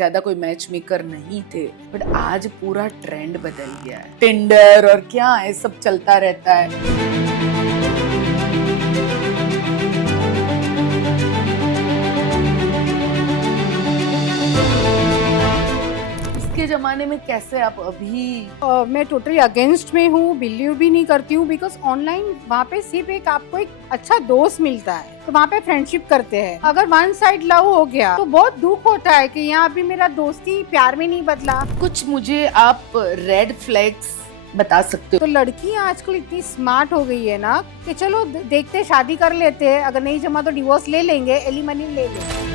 ज्यादा कोई match maker नहीं थे, बट आज पूरा ट्रेंड बदल गया है। टिंडर और क्या है सब चलता रहता है। के जमाने में कैसे आप अभी मैं टोटली अगेंस्ट में हूँ, बिलीव भी नहीं करती हूँ, बिकॉज ऑनलाइन वहाँ पे सिर्फ एक आपको एक अच्छा दोस्त मिलता है, तो वहाँ पे फ्रेंडशिप करते हैं। अगर वन साइड लव हो गया तो बहुत दुख होता है कि यहाँ अभी मेरा दोस्ती प्यार में नहीं बदला। कुछ मुझे आप रेड फ्लैग्स बता सकते हो? तो लड़कियाँ आजकल इतनी स्मार्ट हो गई है ना कि चलो देखते शादी कर लेते हैं, अगर नहीं जमा तो डिवोर्स ले लेंगे, एलिमनी ले लेंगे।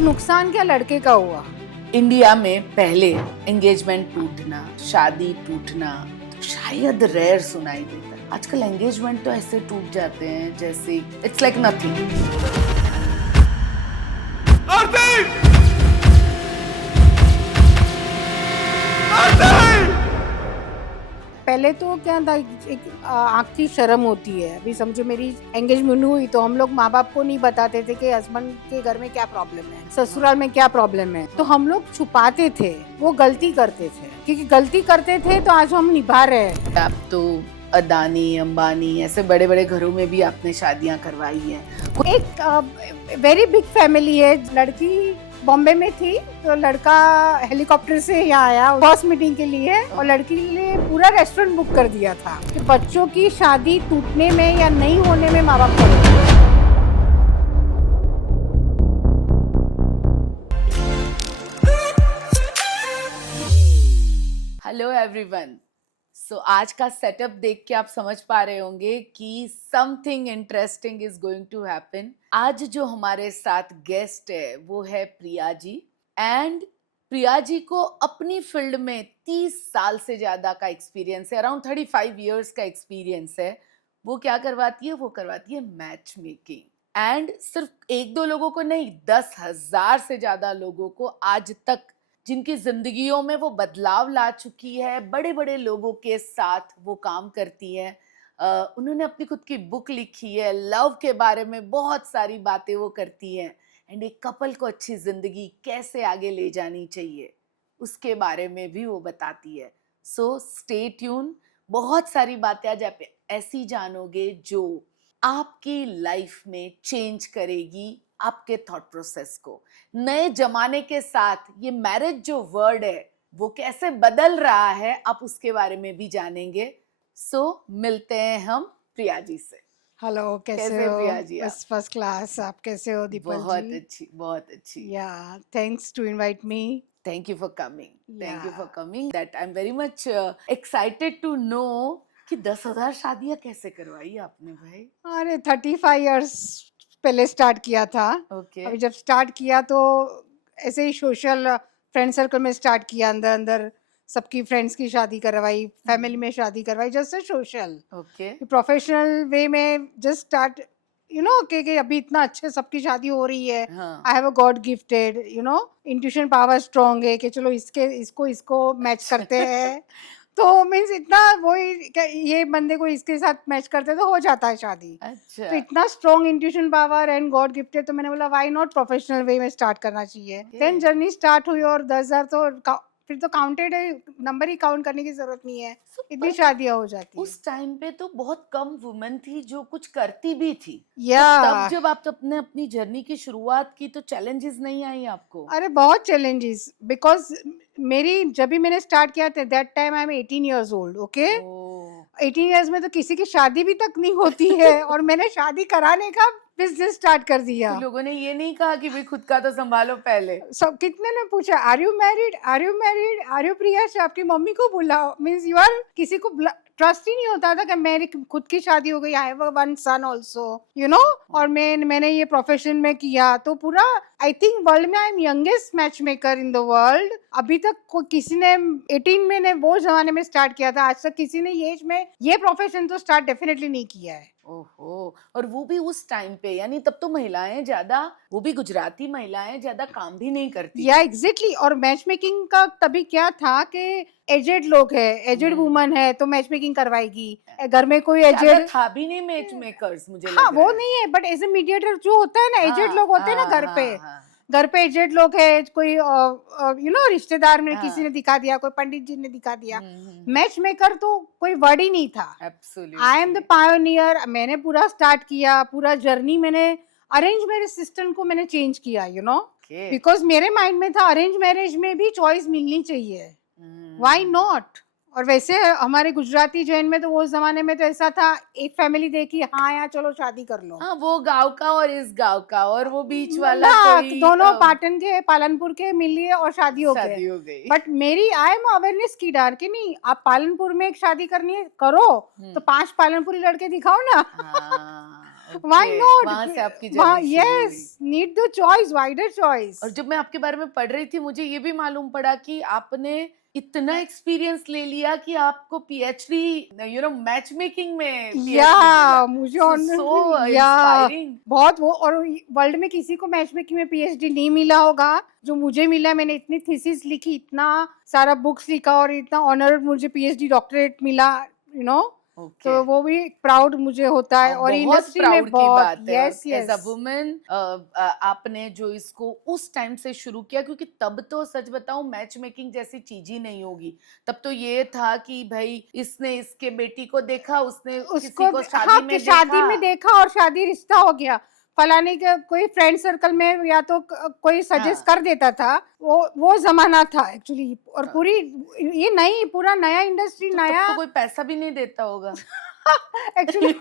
नुकसान क्या लड़के का हुआ? इंडिया में पहले एंगेजमेंट टूटना, शादी टूटना तो शायद रेयर सुनाई देता। आजकल एंगेजमेंट तो ऐसे टूट जाते हैं जैसे इट्स लाइक नथिंग। पहले तो क्या था, एक आँख की शर्म होती है। अभी समझो मेरी एंगेजमेंट हुई तो हम लोग माँ बाप को नहीं बताते थे कि हस्बैंड के घर में क्या प्रॉब्लम है, ससुराल में क्या प्रॉब्लम है, तो हम लोग छुपाते थे, वो गलती करते थे। क्योंकि गलती करते थे तो आज हम निभा रहे हैं। आप तो अदानी, अंबानी ऐसे बड़े बड़े घरों में भी आपने शादियां करवाई हैं। एक वेरी बिग फैमिली है। लड़की बॉम्बे में थी तो लड़का हेलीकॉप्टर से यहाँ आया बॉस मीटिंग के लिए, और लड़की ने पूरा रेस्टोरेंट बुक कर दिया था कि बच्चों की शादी टूटने में या नहीं होने में माँ बाप को। Hello everyone. सो आज का सेटअप देख के आप समझ पा रहे होंगे कि something interesting is going to happen. आज जो हमारे साथ गेस्ट है वो है प्रिया जी, एंड प्रिया जी को अपनी फील्ड में 30 साल से ज्यादा का एक्सपीरियंस है, अराउंड 35 इयर्स का एक्सपीरियंस है। वो क्या करवाती है? वो करवाती है मैच मेकिंग, एंड सिर्फ एक दो लोगों को नहीं, 10,000 से ज्यादा लोगों को आज तक जिनकी जिंदगियों में वो बदलाव ला चुकी है, बड़े बड़े लोगों के साथ वो काम करती है। उन्होंने अपनी खुद की बुक लिखी है, लव के बारे में बहुत सारी बातें वो करती हैं, एंड एक कपल को अच्छी जिंदगी कैसे आगे ले जानी चाहिए उसके बारे में भी वो बताती है। सो स्टे ट्यून, बहुत सारी बातें आज आप ऐसी जानोगे जो आपकी लाइफ में चेंज करेगी आपके थॉट प्रोसेस को। नए जमाने के साथ ये मैरिज जो वर्ड है वो कैसे बदल रहा है, आप उसके बारे में भी जानेंगे। सो मिलते हैं हम प्रिया जी से। हेलो, कैसे हो? प्रिया जी? बस फर्स्ट क्लास। आप कैसे हो दीपल जी? बहुत अच्छी, बहुत अच्छी। या thanks to invite me. Thank you for coming. Thank you for Yeah. coming. That I'm very much excited to know कि 10,000 शादियां कैसे करवाई आपने भाई? अरे 35 इयर्स पहले स्टार्ट किया था। Okay. अभी जब स्टार्ट किया तो ऐसे ही सोशल फ्रेंड सर्कल में स्टार्ट किया, अंदर अंदर सबकी फ्रेंड्स की शादी करवाई, फैमिली में शादी करवाई, just social. Okay. Professional way में जस्ट स्टार्ट, यू नो कि अभी इतना अच्छे सबकी शादी हो रही है। हाँ. I have a God gifted, you know, intuition power strong है कि चलो इसको मैच करते हैं। तो मीन्स इतना ये बंदे को इसके साथ मैच करते तो हो जाता है शादी। अच्छा. तो इतना strong intuition power and God gifted, तो मैंने बोला व्हाई नॉट प्रोफेशनल वे में स्टार्ट करना चाहिए। देन जर्नी स्टार्ट हुई और 10,000 तो फिर तो काउंटेड है, नंबर ही काउंट करने की जरूरत नहीं है, इतनी शादियां हो जाती है। उस टाइम पे तो बहुत कम वुमेन थी जो कुछ करती भी थी। या तो तब जब आप अपने अपनी जर्नी की शुरुआत की तो चैलेंजेस नहीं आई आपको? अरे बहुत चैलेंजेस, बिकॉज मेरी जब भी मैंने स्टार्ट किया था that time I am 18 years old. Okay, 18 years में तो किसी की शादी भी तक नहीं होती है और मैंने शादी कराने का बिजनेस स्टार्ट कर दिया। तो लोगों ने ये नहीं कहा कि भाई खुद का तो संभालो पहले? सब कितने ने पूछा are you married, are you married, are you Priya, आपकी मम्मी को बुलाओ। मीन्स यू आर, किसी को ट्रस्ट ही नहीं होता था कि मेरी खुद की शादी हो गई। I have one son also, you know. और मैंने ये प्रोफेशन में किया तो पूरा, आई थिंक वर्ल्ड में I am youngest match maker in the world. अभी तक किसी ने 18 में ने वो जमाने में स्टार्ट किया था, आज तक किसी ने ये एज में ये प्रोफेशन तो स्टार्ट डेफिनेटली नहीं किया है। ओहो, और वो भी उस टाइम पे, यानी तब तो महिलाएं ज्यादा, वो भी गुजराती महिलाएं ज्यादा काम भी नहीं करती या थी। एग्जैक्टली, और मैच मेकिंग का तभी क्या था कि एजेड लोग है, एजेड हम्म, वुमन है तो मैच मेकिंग करवाएगी, घर में कोई ज्यादा एजेड, था भी नहीं मैच मेकर्स, मुझे हाँ लग रहा वो है। नहीं है, बट एज ए मीडिएटर जो होता है ना, एजेड हाँ लोग होते हैं ना हाँ घर पे, हाँ हाँ घर पे एजेड लोग है, कोई रिश्तेदार में किसी ने हाँ, दिखा दिया, कोई पंडित जी ने दिखा दिया, हम्म, मैच मेकर तो कोई वर्ड ही नहीं था। I am the absolutely. Pioneer, मैंने पूरा स्टार्ट किया, पूरा जर्नी मैंने, अरेंज मैरिज सिस्टम को मैंने चेंज किया, ओके। बिकॉज मेरे माइंड में था अरेंज मैरिज में भी चॉइस मिलनी चाहिए, व्हाई नॉट। और वैसे हमारे गुजराती जैन में तो वो जमाने में तो ऐसा था, एक फैमिली देखी, हाँ यार चलो शादी कर लो, हाँ, वो गांव का और इस गांव का, और वो बीच वाला बात कोई दोनों पाटन के पालनपुर के मिल लिए और शादी हो गए। शादी हो गई। बट मेरी आई एम अवेयरनेस की डार कि नहीं, आप पालनपुर में एक शादी करनी है करो, तो 5 पालनपुरी लड़के दिखाओ ना। हाँ, व्हाई ओके, नॉट, वहां से आपकी जर्नी शुरू हुई। Yes, need the choice, wider choice. और जब मैं आपके बारे में पढ़ रही थी, मुझे ये भी मालूम पड़ा कि आपने इतना एक्सपीरियंस ले लिया कि आपको पीएचडी, मैच मेकिंग में पीएचडी मिला। या मुझे सो ऑनर, सो या इंस्पायरिंग। बहुत वो, और वर्ल्ड में किसी को मैच मेकिंग में पीएचडी नहीं मिला होगा जो मुझे मिला। मैंने इतनी थीसिस लिखी, इतना सारा बुक्स लिखा, और इतना ऑनर मुझे पीएचडी डॉक्टरेट मिला, यू नो ओके। तो वो भी प्राउड मुझे होता है, और बहुत इंडस्ट्री में प्राउड की बहुत, बात है। और yes as a yes. Women आपने जो इसको उस टाइम से शुरू किया, क्योंकि तब तो सच बताऊं मैच मेकिंग जैसी चीज ही नहीं होगी। तब तो ये था कि भाई इसने इसके बेटी को देखा, उसने किसी उसको को हाँ शादी कि में शादी देखा। में देखा और शादी रिश्ता हो गया, फलाने के कोई फ्रेंड सर्कल में या तो कोई सजेस्ट हाँ, कर देता था, वो जमाना था एक्चुअली। और हाँ, पूरी ये नई, पूरा नया इंडस्ट्री, तो तब नया तो कोई पैसा भी नहीं देता होगा। एक्चुअली।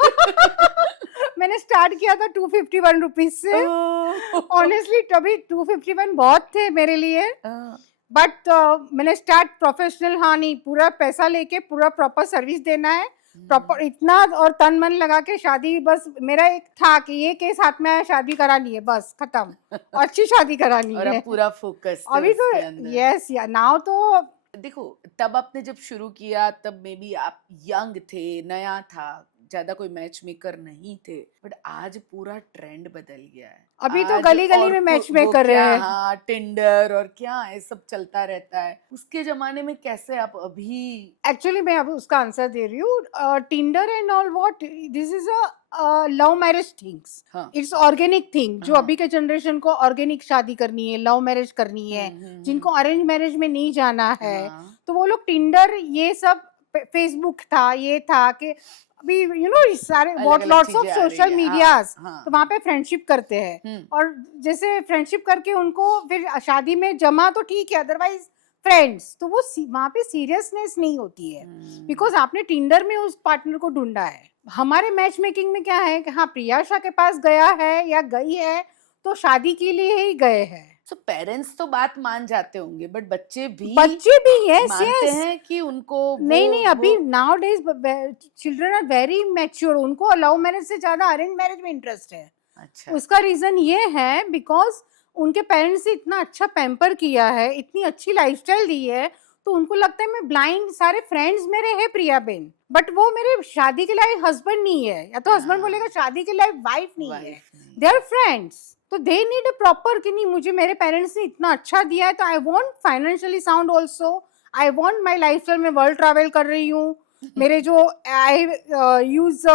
मैंने स्टार्ट किया था 251 रुपीज से, ओह, ऑनेस्टली तभी 251 बहुत थे मेरे लिए। हाँ, बट मैंने स्टार्ट प्रोफेशनल, हाँ नहीं, पूरा पैसा लेके पूरा प्रॉपर सर्विस देना है, प्रॉपर इतना, और तन मन लगा के शादी, बस मेरा एक था कि ये केस हाथ में आया, शादी करानी है, बस खत्म, और अच्छी शादी करानी और है। अब पूरा फोकस थे अभी तो उसके अंदर। यस, या नाउ तो देखो, तब आपने जब शुरू किया तब मे बी आप यंग थे, नया था, ज्यादा कोई मैच मेकर नहीं थे। बट आज पूरा ट्रेंड बदल गया है। अभी तो आज गली गली और में मैच वो मेकर क्या, है। हाँ, टिंडर और क्या है, सब चलता रहता है। उसके जमाने में कैसे आप अभी। एक्चुअली मैं अब उसका आंसर दे रही हूँ, Tinder and all what, this is a love marriage things, हाँ इट्स ऑर्गेनिक थिंग, जो हाँ, अभी के जनरेशन को ऑर्गेनिक शादी करनी है, लव मैरिज करनी है, जिनको अरेंज मैरिज में नहीं जाना है, हाँ, तो वो लोग टिंडर, ये सब, फेसबुक था, ये था कि अभी सारे अलग व्हाट अलग लॉट्स ऑफ चीजें आ रही सोशल है। मीडियाज, हाँ हाँ तो वहां पे फ्रेंडशिप करते हैं, हम्म, और जैसे फ्रेंडशिप करके उनको फिर शादी में जमा तो ठीक है, अदरवाइज फ्रेंड्स, तो वो वहां पे सीरियसनेस नहीं होती है, बिकॉज आपने टिंडर में उस पार्टनर को ढूंढा है। हमारे मैच मेकिंग में क्या है कि हाँ प्रियाशा के पास गया है या गई है तो शादी के लिए ही गए हैं। सो पेरेंट्स तो बात मान जाते होंगे, बट बच्चे भी बच्चे भी, यस मानते यस, हैं कि उनको वो नहीं नहीं, वो अभी now days children are very mature, उनको लव मैरिज से ज्यादा अरेंज मैरिज में इंटरेस्ट है। अच्छा। उसका रीजन ये है बिकॉज उनके पेरेंट्स ने इतना अच्छा पैम्पर किया है, इतनी अच्छी लाइफस्टाइल दी है, तो उनको लगता है मैं ब्लाइंड, सारे फ्रेंड्स मेरे हैं प्रिया बेन, बट वो मेरे शादी के लायक हस्बैंड नहीं है, या तो हस्बैंड बोलेगा शादी के लायक वाइफ नहीं है, वाइफ नहीं। दे आर फ्रेंड्स, तो दे नीड अ प्रॉपर कि नहीं, मुझे मेरे पेरेंट्स ने इतना अच्छा दिया है, तो I want financially sound also, I want my lifestyle में वर्ल्ड ट्रैवल कर रही हूँ, मेरे जो आई यूज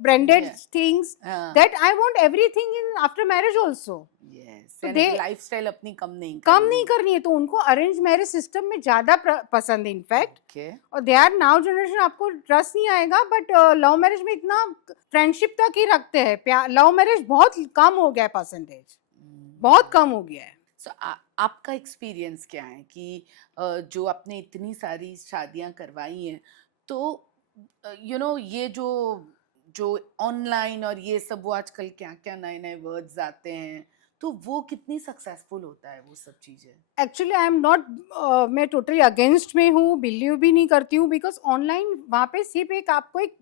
branded Yeah. things, हाँ, that I want everything in after marriage also. yes, तो यानी दे कि लाइफस्टाइल अपनी कम नहीं कम करनी। नहीं करनी है, तो उनको अरेंज मैरिज सिस्टम में ज्यादा पसंद है इनफैक्ट। ओके। और दे आर नाउ जनरेशन, आपको ट्रस्ट नहीं आएगा बट लव मैरिज में इतना फ्रेंडशिप तक ही रखते हैं, प्यार, लव मैरिज बहुत कम हो गया है, परसेंटेज बहुत कम हो गया है। सो आपका एक्सपीरियंस क्या है कि जो आपने इतनी सारी शादियां करवाई हैं, तो ये जो जो ऑनलाइन और ये सब, वो आजकल क्या क्या नए नए वर्ड्स आते हैं, तो वो कितनी सक्सेसफुल होता है वो सब चीजें। एक्चुअली आई एम नॉट, मैं टोटली अगेंस्ट में हूँ, बिलीव भी नहीं करती हूँ, बिकॉज ऑनलाइन वहाँ पे सिर्फ एक आपको एक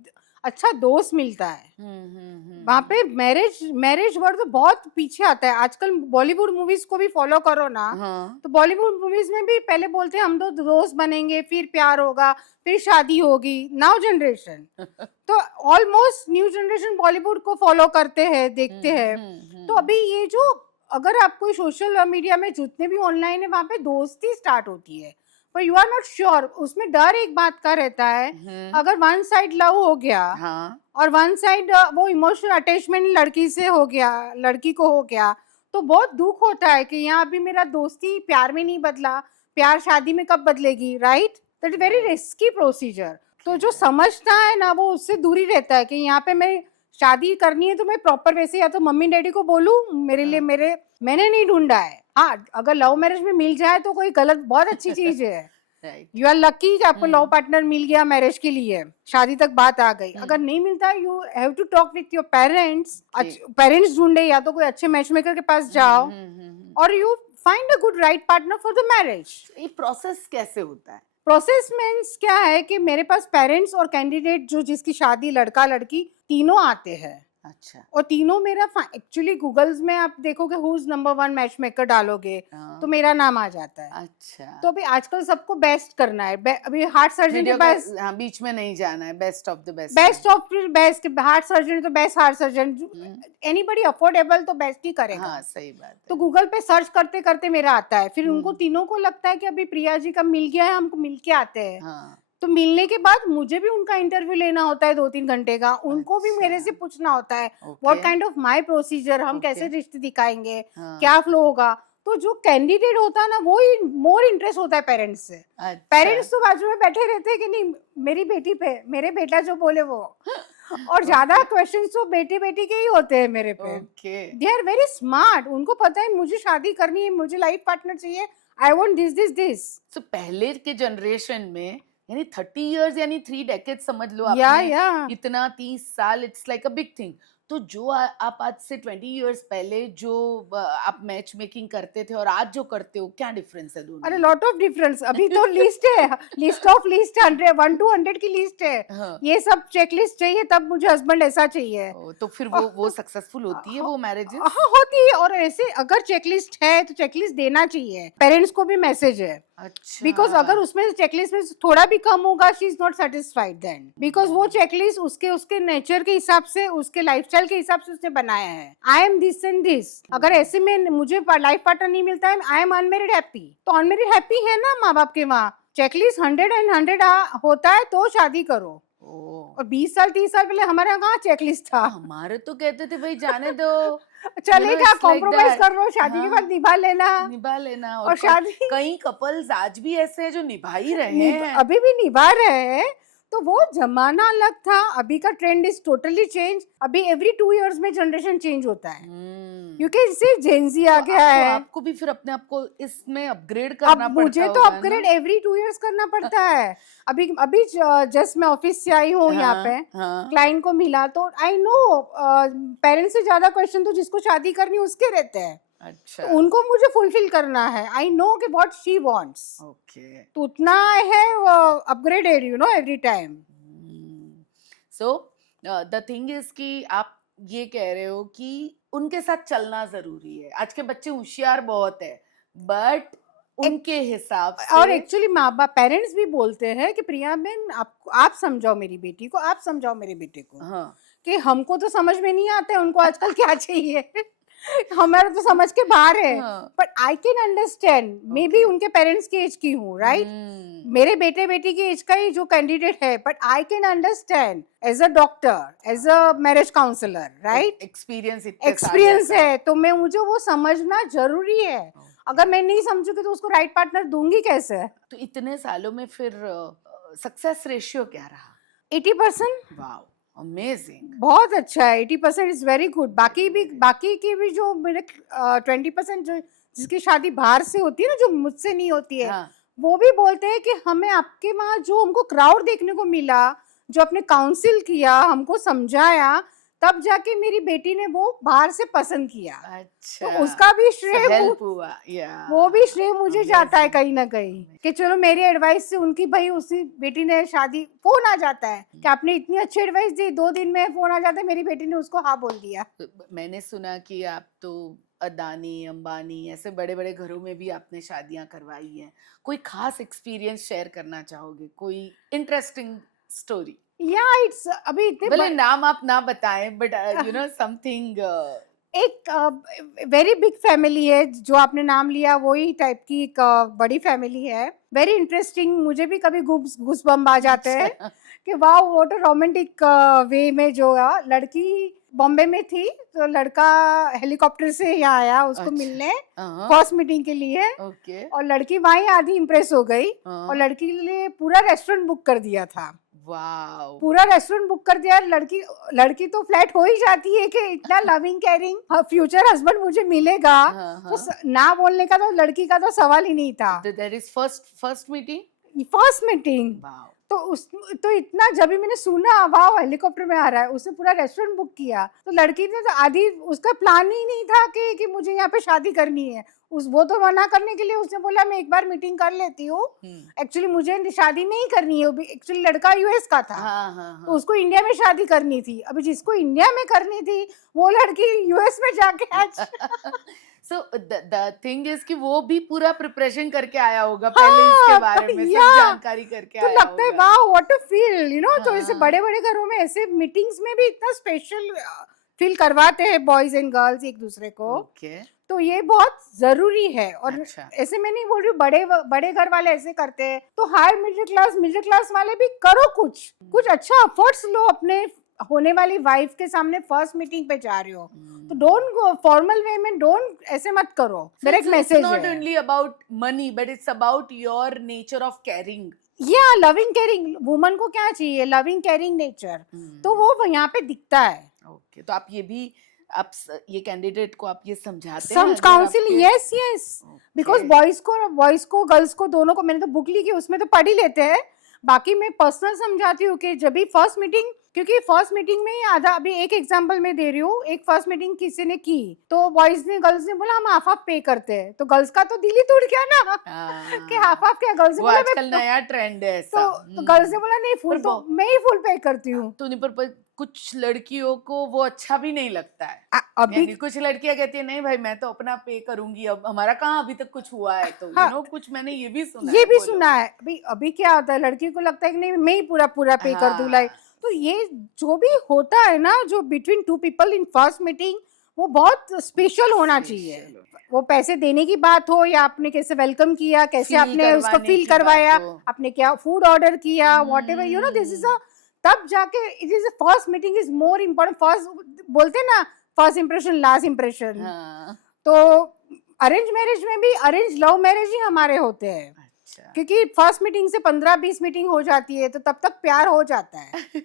अच्छा दोस्त मिलता है। वहाँ पे मैरिज वर्ड तो बहुत पीछे आता है। आजकल बॉलीवुड मूवीज को भी फॉलो करो ना, हाँ तो बॉलीवुड मूवीज में भी पहले बोलते हैं हम दो दोस्त बनेंगे, फिर प्यार होगा, फिर शादी होगी। नाउ जनरेशन तो ऑलमोस्ट न्यू जनरेशन बॉलीवुड को फॉलो करते हैं, देखते हैं। तो अभी ये जो अगर आप कोई सोशल मीडिया में जितने भी ऑनलाइन है वहाँ पे दोस्ती स्टार्ट होती है, पर यू आर नॉट श्योर। उसमें डर एक बात का रहता है, अगर वन साइड लव हो गया हाँ और वन साइड वो इमोशनल अटैचमेंट लड़की से हो गया, लड़की को हो गया, तो बहुत दुख होता है कि यहाँ अभी मेरा दोस्ती प्यार में नहीं बदला, प्यार शादी में कब बदलेगी, right? That is very risky procedure. तो जो समझता है ना वो उससे दूरी रहता है कि यहाँ पे मैं शादी करनी है तो मैं प्रॉपर वैसे या तो मम्मी डैडी को बोलूं मेरे लिए, मैंने नहीं ढूंढा है। हाँ, अगर लव मैरिज में मिल जाए तो कोई गलत, बहुत अच्छी चीज है। राइट यू आर लकी कि आपको लव पार्टनर मिल गया मैरिज के लिए, शादी तक बात आ गई। अगर नहीं मिलता you have to talk with your parents, parents ढूंढे या तो कोई अच्छे मैच मेकर के पास जाओ, और you find a good right partner for the marriage. ये प्रोसेस कैसे होता है? प्रोसेस मीन्स क्या है कि मेरे पास पेरेंट्स और कैंडिडेट जो जिसकी शादी लड़का लड़की तीनों आते हैं, अच्छा और तीनों मेरा एक्चुअली गूगल्स में आप देखोगे हुज नंबर 1 मैच मेकर डालोगे तो मेरा नाम आ जाता है। अच्छा तो अभी आजकल सबको बेस्ट करना है, अभी हार्ट सर्जन के वीडियो पास हाँ बीच में नहीं जाना है, best of the best. Best of best, heart surgeon तो best heart surgeon, anybody affordable तो बेस्ट ही करेगा। हाँ सही बात है। तो गूगल पे सर्च करते करते मेरा आता है, फिर उनको तीनों को लगता है कि अभी प्रिया जी का मिल गया है, हमको मिल के आते हैं। हाँ तो मिलने के बाद मुझे भी उनका इंटरव्यू लेना होता है 2-3 घंटे का, उनको भी अच्छा। मेरे से पूछना होता है okay what kind of my procedure, हम ओके। कैसे रिश्ते दिखाएंगे, हाँ क्या फ्लो होगा। तो जो कैंडिडेट होता है ना वो ही मोर इंटरेस्ट होता है पेरेंट्स से। अच्छा पेरेंट्स तो बाजू में बैठे रहते हैं कि नहीं मेरी बेटी पे, मेरे बेटा जो बोले वो, और ज्यादा क्वेश्चंस तो बेटी बेटी के ही होते हैं मेरे पे। Okay they are very smart, उनको पता है मुझे शादी करनी है, मुझे लाइफ पार्टनर चाहिए, I want this this this. So पहले के जनरेशन में यानी 30 इयर्स यानी 3 डेकेड समझ लो या आपने, या इतना 30 साल, it's like a big thing. तो जो आप आज से 20 इयर्स पहले जो आप मैच मेकिंग करते थे और आज जो करते हो, क्या डिफरेंस है दोनों अरे में? Lot of difference. अभी तो लिस्ट है, लिस्ट ऑफ लिस्ट 100 to 100 की लिस्ट है। हाँ ये सब चेकलिस्ट चाहिए तब मुझे हस्बैंड ऐसा चाहिए। तो फिर वो सक्सेसफुल होती है वो मैरिजेस? हाँ होती है, और ऐसे अगर चेकलिस्ट है तो चेकलिस्ट देना चाहिए। पेरेंट्स को भी मैसेज है, अच्छा बिकॉज अगर उसमें चेकलिस्ट में थोड़ा भी कम होगा she is not satisfied then, because वो चेकलिस्ट उसके उसके नेचर के हिसाब से, उसके लाइफस्टाइल के हिसाब से उसने बनाया है। I am this and this, अगर ऐसे में मुझे लाइफ पार्टनर नहीं मिलता है, आई एम अनमेरिड हैप्पी, तो अनमेरिड हैप्पी है ना माँ बाप के वहाँ। चेकलिस्ट 100 and 100 होता है तो शादी करो। और 20 साल 30 साल पहले हमारे यहाँ कहाँ चेकलिस्ट था। हमारे तो कहते थे भाई जाने दो, चलेगा, it's like कॉम्प्रोमाइज that. कर लो, शादी के हाँ, बाद निभा लेना। निभा लेना। और शादी कई कपल्स आज भी ऐसे हैं जो निभा ही रहे हैं। अभी भी निभा रहे हैं। तो वो जमाना अलग था, अभी का ट्रेंड इज टोटली चेंज। अभी एवरी 2 इयर्स में जनरेशन चेंज होता है, क्योंकि इससे जेंजी आ गया है। आपको भी फिर अपने आप को इसमें अपग्रेड करना अब पड़ता मुझे तो होगा अपग्रेड ना? एवरी 2 इयर्स करना पड़ता है। अभी अभी जस्ट मैं ऑफिस से आई हूँ यहाँ पे, हाँ क्लाइंट को मिला, तो आई नो पेरेंट्स से ज्यादा क्वेश्चन तो जिसको शादी करनी उसके रहते हैं। अच्छा तो उनको मुझे फुलफिल करना है, आई नो कि व्हाट शी वांट्स। ओके तो उतना है upgraded you know every time. So the thing is कि आप ये कह रहे हो कि उनके साथ चलना जरूरी है। आज के बच्चे होशियार बहुत है, बट उनके हिसाब से। और एक्चुअली माँ बाप पेरेंट्स भी बोलते हैं कि प्रिया बहन आप समझाओ मेरी बेटी को, आप समझाओ मेरे बेटे को, हाँ कि हमको तो समझ में नहीं आता है उनको आजकल क्या चाहिए। हमारा तो समझ के बाहर है। हाँ। But I can understand, may be उनके पेरेंट्स की एज की हूँ, राइट? मेरे बेटे बेटी की एज का ही जो कैंडिडेट है, but I can understand as a doctor, as a marriage counsellor, right? Experience है, तो मैं मुझे वो समझना जरूरी है। अगर मैं नहीं समझूंगी तो उसको राइट पार्टनर दूंगी कैसे? तो इतने सालों में फिर सक्सेस रेशियो क्या रहा? 80%। Wow, amazing. बहुत अच्छा है, 80% इज वेरी गुड। बाकी की भी जो मेरे 20% जो जिसकी शादी बाहर से होती है ना, जो मुझसे नहीं होती है, हाँ वो भी बोलते हैं कि हमें आपके वहाँ जो हमको क्राउड देखने को मिला, जो आपने काउंसिल किया, हमको समझाया, तब जाके मेरी बेटी ने वो बाहर से पसंद किया। अच्छा, तो उसका भी श्रेय हेल्प हुआ, या वो भी श्रेय मुझे जाता है amazing, कहीं ना कहीं कि चलो मेरी एडवाइस से उनकी भाई उसी बेटी ने शादी, फोन आ जाता है कि आपने इतनी अच्छी एडवाइस दी, 2 दिन में फोन आ जाता है, मेरी बेटी ने उसको हाँ बोल दिया। मैंने सुना कि आप तो अदानी अंबानी ऐसे बड़े बड़े घरों में भी आपने शादियां करवाई हैं, कोई खास एक्सपीरियंस शेयर करना चाहोगे, कोई इंटरेस्टिंग स्टोरी? या इट्स अभी इतने भले नाम आप ना बताएं, बट यू नो समथिंग। एक वेरी बिग फैमिली है, जो आपने नाम लिया वही टाइप की एक बड़ी फैमिली है, वेरी इंटरेस्टिंग। मुझे भी कभी गूज़बम्प आ जाते हैं कि वाह व्हाट अ रोमांटिक वे में जो है, लड़की बॉम्बे में थी तो लड़का हेलीकॉप्टर से यहाँ आया उसको मिलने फर्स्ट मीटिंग के लिए, ओके, और लड़की वहीं आधी इम्प्रेस हो गई और लड़की के लिए पूरा रेस्टोरेंट बुक कर दिया था। वाओ, पूरा रेस्टोरेंट बुक कर दिया। लड़की लड़की तो फ्लैट हो ही जाती है कि इतना लविंग केयरिंग फ्यूचर हस्बैंड मुझे मिलेगा, तो ना बोलने का तो लड़की का तो सवाल ही नहीं था। That is first meeting, first meeting wow, तो उस तो इतना, जब भी मैंने सुना वाह हेलीकॉप्टर में आ रहा है, उसने पूरा रेस्टोरेंट बुक किया, तो लड़की ने तो आधी, उसका प्लान ही नहीं था कि मुझे यहाँ पे शादी करनी है। वो तो मना करने के लिए उसने बोला मैं एक बार मीटिंग कर लेती हूँ, एक्चुअली मुझे शादी नहीं करनी है। एक्चुअली लड़का यूएस का था, तो उसको इंडिया में शादी करनी थी। अभी जिसको इंडिया में करनी थी वो लड़की यूएस में जाके आज सो द थिंग इज कि वो भी पूरा प्रिपरेशन करके आया होगा, पहले इसके बारे में सब जानकारी करके तो आया लगता है होगा। वाह what a feel, you know. तो ऐसे बड़े बड़े घरों में ऐसे मीटिंग्स में भी इतना स्पेशल फील करवाते हैं बॉयज एंड गर्ल्स एक दूसरे को। ओके, तो ये बहुत जरूरी है। और अच्छा, ऐसे मैं नहीं बोल रही हूँ बड़े घर वाले ऐसे करते हैं, तो हायर मिडिल क्लास वाले भी करो, कुछ अच्छा एफर्ट्स लो अपने होने वाली वाइफ के सामने। फर्स्ट मीटिंग पे जा रहे हो तो डोंट गो फॉर्मल वे में, डोंट ऐसे मत करो। डायरेक्ट मैसेज है, not only about money but it's about your nature of carrying. या लविंग केयरिंग। वुमन को क्या चाहिए? लविंग केयरिंग नेचर, तो वो यहाँ पे दिखता है। ओके, तो आप ये भी, आप ये कैंडिडेट को आप ये समझाते हैं सम अगर काउंसिल, आपके- यस यस, बिकॉज बॉयज को गर्ल्स को दोनों को, मैंने तो बुक ली कि उसमें तो पढ़ ही लेते हैं। बाकी मैं पर्सनल समझाती हूँ कि जब भी फर्स्ट मीटिंग, क्योंकि फर्स्ट मीटिंग में ही आधा, अभी एक एग्जांपल मैं दे रही हूँ, एक फर्स्ट मीटिंग किसी ने की तो बॉयज ने गर्ल्स ने बोला हम हाफ हाफ पे करते हैं, तो गर्ल्स का तो दिल ही टूट गया ना कि हाफ हाफ क्या। गर्ल्स ने वो बोला आजकल नया ट्रेंड है ऐसा। तो गर्ल्स ने बोला नहीं फुल, तो मैं ही फुल पे करती हूँ। तो नहीं, पर कुछ लड़कियों को वो अच्छा भी नहीं लगता है। अभी यानी कुछ लड़कियां कहती है नहीं भाई मैं तो अपना पे करूंगी, अब हमारा कहाँ अभी तक कुछ हुआ है। तो हाँ, यू नो कुछ मैंने ये भी सुना ये है, भी बोलो। सुना है। अभी क्या होता है, लड़की को लगता है कि नहीं मैं ही पूरा पे कर दूं लाइक। तो ये जो भी होता है ना, जो between two people in first meeting, वो बहुत स्पेशल होना चाहिए। वो पैसे देने की बात हो या आपने कैसे वेलकम किया, कैसे Feel आपने उसको करवाने फील की बात करवाया, हो। आपने क्या फूड ऑर्डर किया, what ever, you know this is a, तब जाके it is first meeting is more important. First बोलते हैं ना, फर्स्ट इंप्रेशन लास्ट इंप्रेशन। हाँ, तो अरेंज मैरिज में भी, अरेंज लव मैरिज ही हमारे होते हैं, अच्छा, क्योंकि फर्स्ट मीटिंग से 15-20 मीटिंग हो जाती है, तो तब तक प्यार हो जाता है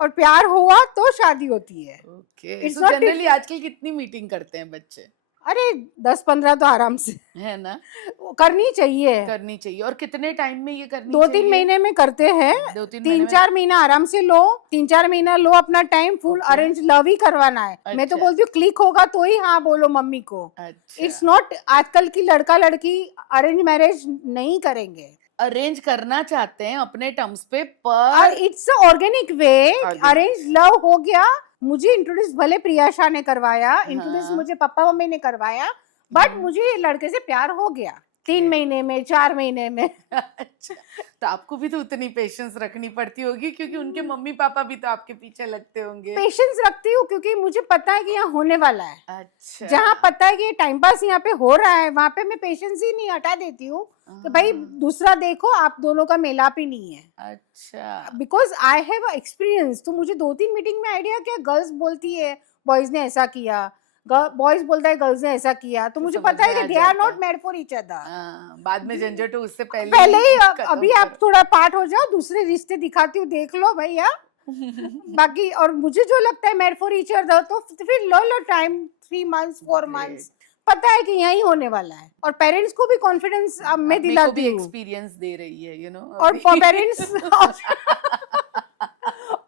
और प्यार हुआ तो शादी होती है। Okay. It's so not generally आजकल कितनी मीटिंग करते हैं बच्चे, अरे 10-15 तो आराम से है ना? करनी चाहिए। करनी चाहिए। और कितने टाइम में ये करनी 2-3 चाहिए? महीने में करते हैं, 2-3 महीने में? 3-4 महीना आराम से लो, 3-4 महीना लो अपना time, full Okay. Arrange love ही करवाना है। मैं तो अच्छा। बोलती हूँ क्लिक होगा तो ही हाँ बोलो मम्मी को। अच्छा, इट्स नॉट, आजकल की लड़का लड़की अरेंज मैरिज नहीं करेंगे, अरेंज करना चाहते हैं अपने टर्म्स पे, और पर it's organic way. Organic arrange love हो गया, मुझे इंट्रोड्यूस भले प्रिया शाह ने करवाया, इंट्रोड्यूस हाँ। मुझे पापा मम्मी ने करवाया, बट मुझे लड़के से प्यार हो गया 3 महीने में, 4 महीने में। अच्छा, तो आपको भी तो उतनी पेशेंस रखनी पड़ती होगी, क्योंकि उनके मम्मी पापा भी तो आपके पीछे लगते होंगे। पेशेंस रखती हूँ क्योंकि मुझे पता है कि यहाँ होने वाला है। अच्छा, जहाँ पता है कि टाइम पास यहाँ पे हो रहा है, वहां पे मैं पेशेंस ही नहीं, हटा देती हूँ कि भाई दूसरा देखो, आप दोनों का मेलाप ही नहीं है। अच्छा, बिकॉज आई हैव एक्सपीरियंस, तो मुझे 2-3 मीटिंग में आइडिया क्या, गर्ल्स बोलती है बॉयज ने ऐसा किया, बॉयज बोलता है गर्ल्स ने ऐसा किया, तो मुझे समझ पता है में कि आ दे आर जाता नॉट है। Made for each other. बाद में झंझट हो उससे पहले पहले ही खत्म अभी आप करो। थोड़ा पार्ट हो जाओ, दूसरे रिश्ते दिखाती हूँ, देख लो भैया। बाकी और मुझे जो लगता है मेड फॉर ईच अदर, तो फिर लो टाइम, 3 months 4 months, पता है कि यही होने वाला है। और पेरेंट्स को भी कॉन्फिडेंस मैं दिलाती हूँ, एक्सपीरियंस दे रही है, यू नो। और पेरेंट्स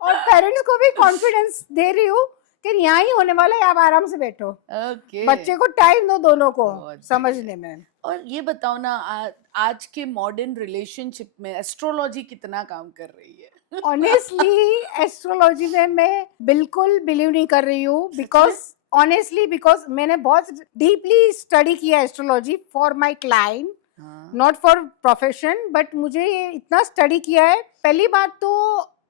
और पेरेंट्स को भी कॉन्फिडेंस दे रही हूँ कि यहाँ ही होने वाला है, आप आराम से बैठो, ओके। बच्चे को टाइम दो दोनों को बहुत समझने में। और ये बताओ ना, आज के मॉडर्न रिलेशनशिप में एस्ट्रोलॉजी कितना काम कर रही है? ऑनेस्टली एस्ट्रोलॉजी में मैं बिल्कुल बिलीव नहीं कर रही हूँ, सच बिकॉज ऑनेस्टली बिकॉज मैंने बहुत डीपली स्टडी किया एस्ट्रोलॉजी फॉर माई क्लाइंट, हाँ, नॉट फॉर प्रोफेशन, बट मुझे ये इतना स्टडी किया है। पहली बात तो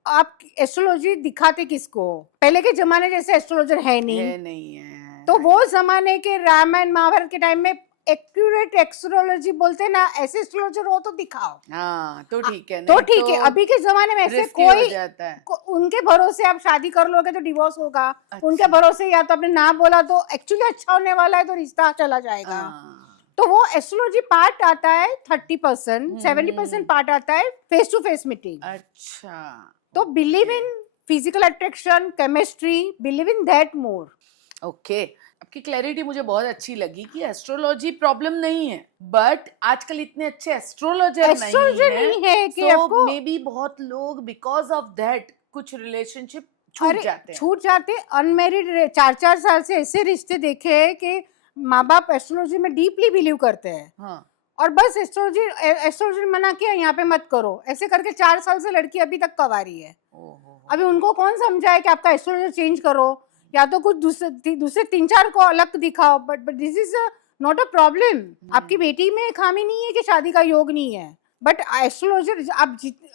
आप एस्ट्रोलॉजी दिखाते किसको, पहले के जमाने जैसे एस्ट्रोलॉजर है नहीं, नहीं है, तो right. वो जमाने के रामायण महाभारत के टाइम में एक्यूरेट एस्ट्रोलॉजी बोलते हैं ना, ऐसे एस्ट्रोलॉजर हो तो दिखाओ, हाँ तो ठीक है, तो नहीं ठीक है। अभी के जमाने में ऐसे risky हो कोई जाता है। उनके भरोसे आप शादी कर लोगे तो डिवोर्स होगा, अच्छा। उनके भरोसे या तो आपने ना बोला तो एक्चुअली अच्छा होने वाला है तो रिश्ता चला जाएगा। हाँ, तो वो एस्ट्रोलॉजी पार्ट आता है 30%, 70% हम्म। पार्ट आता है फेस टू फेस मीटिंग। अच्छा, तो believe in physical attraction, chemistry, believe in that more. Okay. आपकी क्लैरिटी मुझे बहुत अच्छी लगी कि एस्ट्रोलॉजी प्रॉब्लम नहीं है, बट आजकल इतने अच्छे एस्ट्रोलॉजर नहीं है कि सो आपको मे बी बहुत लोग बिकॉज ऑफ दैट कुछ रिलेशनशिप छूट अरे जाते हैं। छूट जाते, अनमेरिड 4-4 साल से ऐसे रिश्ते देखे हैं कि माँ बाप एस्ट्रोलॉजी में डीपली बिलीव करते हैं, हाँ, और बस एस्ट्रोलॉजी मना किया यहाँ पे मत करो, ऐसे करके 4 साल से लड़की अभी तक कवारी है। ओहो, अभी उनको कौन समझाए कि आपका एस्ट्रोलॉजर चेंज करो, या तो कुछ दूसरे 3-4 को अलग दिखाओ, but this is not a problem. आपकी बेटी में खामी नहीं है कि शादी का योग नहीं है, बट एस्ट्रोलॉजर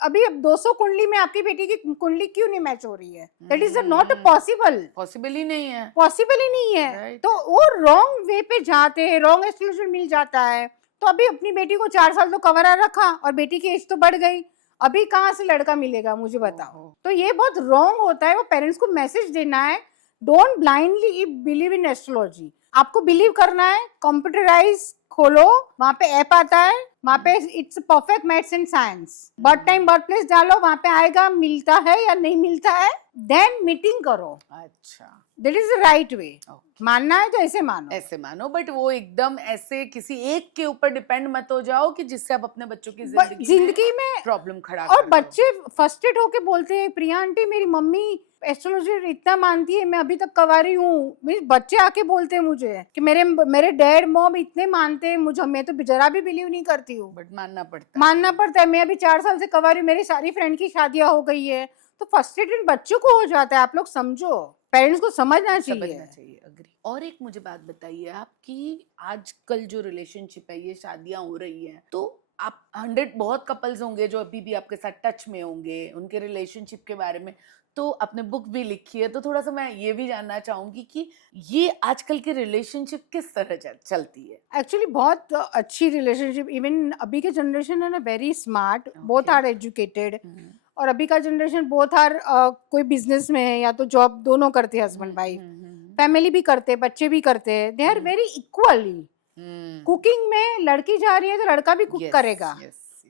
अभी अब 200 कुंडली में आपकी बेटी की कुंडली क्यों नहीं मैच हो रही है? That is not possible, possible ही नहीं है। पॉसिबल ही नहीं है। Right. तो वो रॉन्ग वे पे जाते हैं, रॉन्ग एस्ट्रोलॉजर मिल जाता है। तो अभी अपनी बेटी को 4 साल तो कवरा रखा और बेटी की एज तो बढ़ गई, अभी कहाँ से लड़का मिलेगा मुझे बताओ? ओहो। तो ये बहुत रॉन्ग होता है। वो पेरेंट्स को मैसेज देना है, don't blindly believe in astrology. आपको बिलीव करना है, कंप्यूटराइज खोलो, वहां पे ऐप आता है, वहां पे it's perfect maths and science, birth time birth place डालो, वहां पे आएगा मिलता है या नहीं मिलता है, देन मीटिंग करो। अच्छा, that is the right way. Okay. मानना है तो ऐसे मानो, ऐसे मानो, बट वो एकदम ऐसे किसी एक के ऊपर डिपेंड मत हो जाओ कि जिससे आप अपने बच्चों की जिंदगी में। प्रॉब्लम खड़ा और कर दो। बच्चे फर्स्टेड होके बोलते हैं, प्रिया आंटी मेरी मम्मी एस्ट्रोलॉजी इतना मानती है, मैं अभी तक कवारी हूँ। मेरे बच्चे आके बोलते हैं मुझे कि मेरे डैड मॉम इतने मानते हैं मुझे, मैं तो जरा भी बिलीव नहीं करती हूँ, बट मानना पड़ता मानना पड़ता है। मैं अभी 4 साल से कवारी, मेरी सारी फ्रेंड की शादियां हो गई है, तो फर्स्टेड बच्चों को हो जाता है। आप लोग समझो, पेरेंट्स को समझना चाहिए। अग्री। और एक मुझे बात बताइए आप कि आजकल जो रिलेशनशिप है, ये शादियां हो रही हैं, तो आप 100 बहुत कपल्स होंगे जो अभी भी आपके साथ टच में होंगे, उनके रिलेशनशिप के बारे में तो आपने बुक भी लिखी है, तो थोड़ा सा मैं ये भी जानना चाहूंगी कि ये आजकल की रिलेशनशिप किस तरह चलती है? एक्चुअली बहुत अच्छी रिलेशनशिप, इवन अभी के जनरेशन है ना very smart, both are educated, और अभी का जनरेशन बोथ आर कोई बिजनेस में है या तो जॉब, दोनों करते हैं, हस्बैंड वाइफ, फैमिली भी करते हैं, बच्चे भी करते हैं, they are very equally. Cooking में लड़की जा रही है तो लड़का भी कुक करेगा।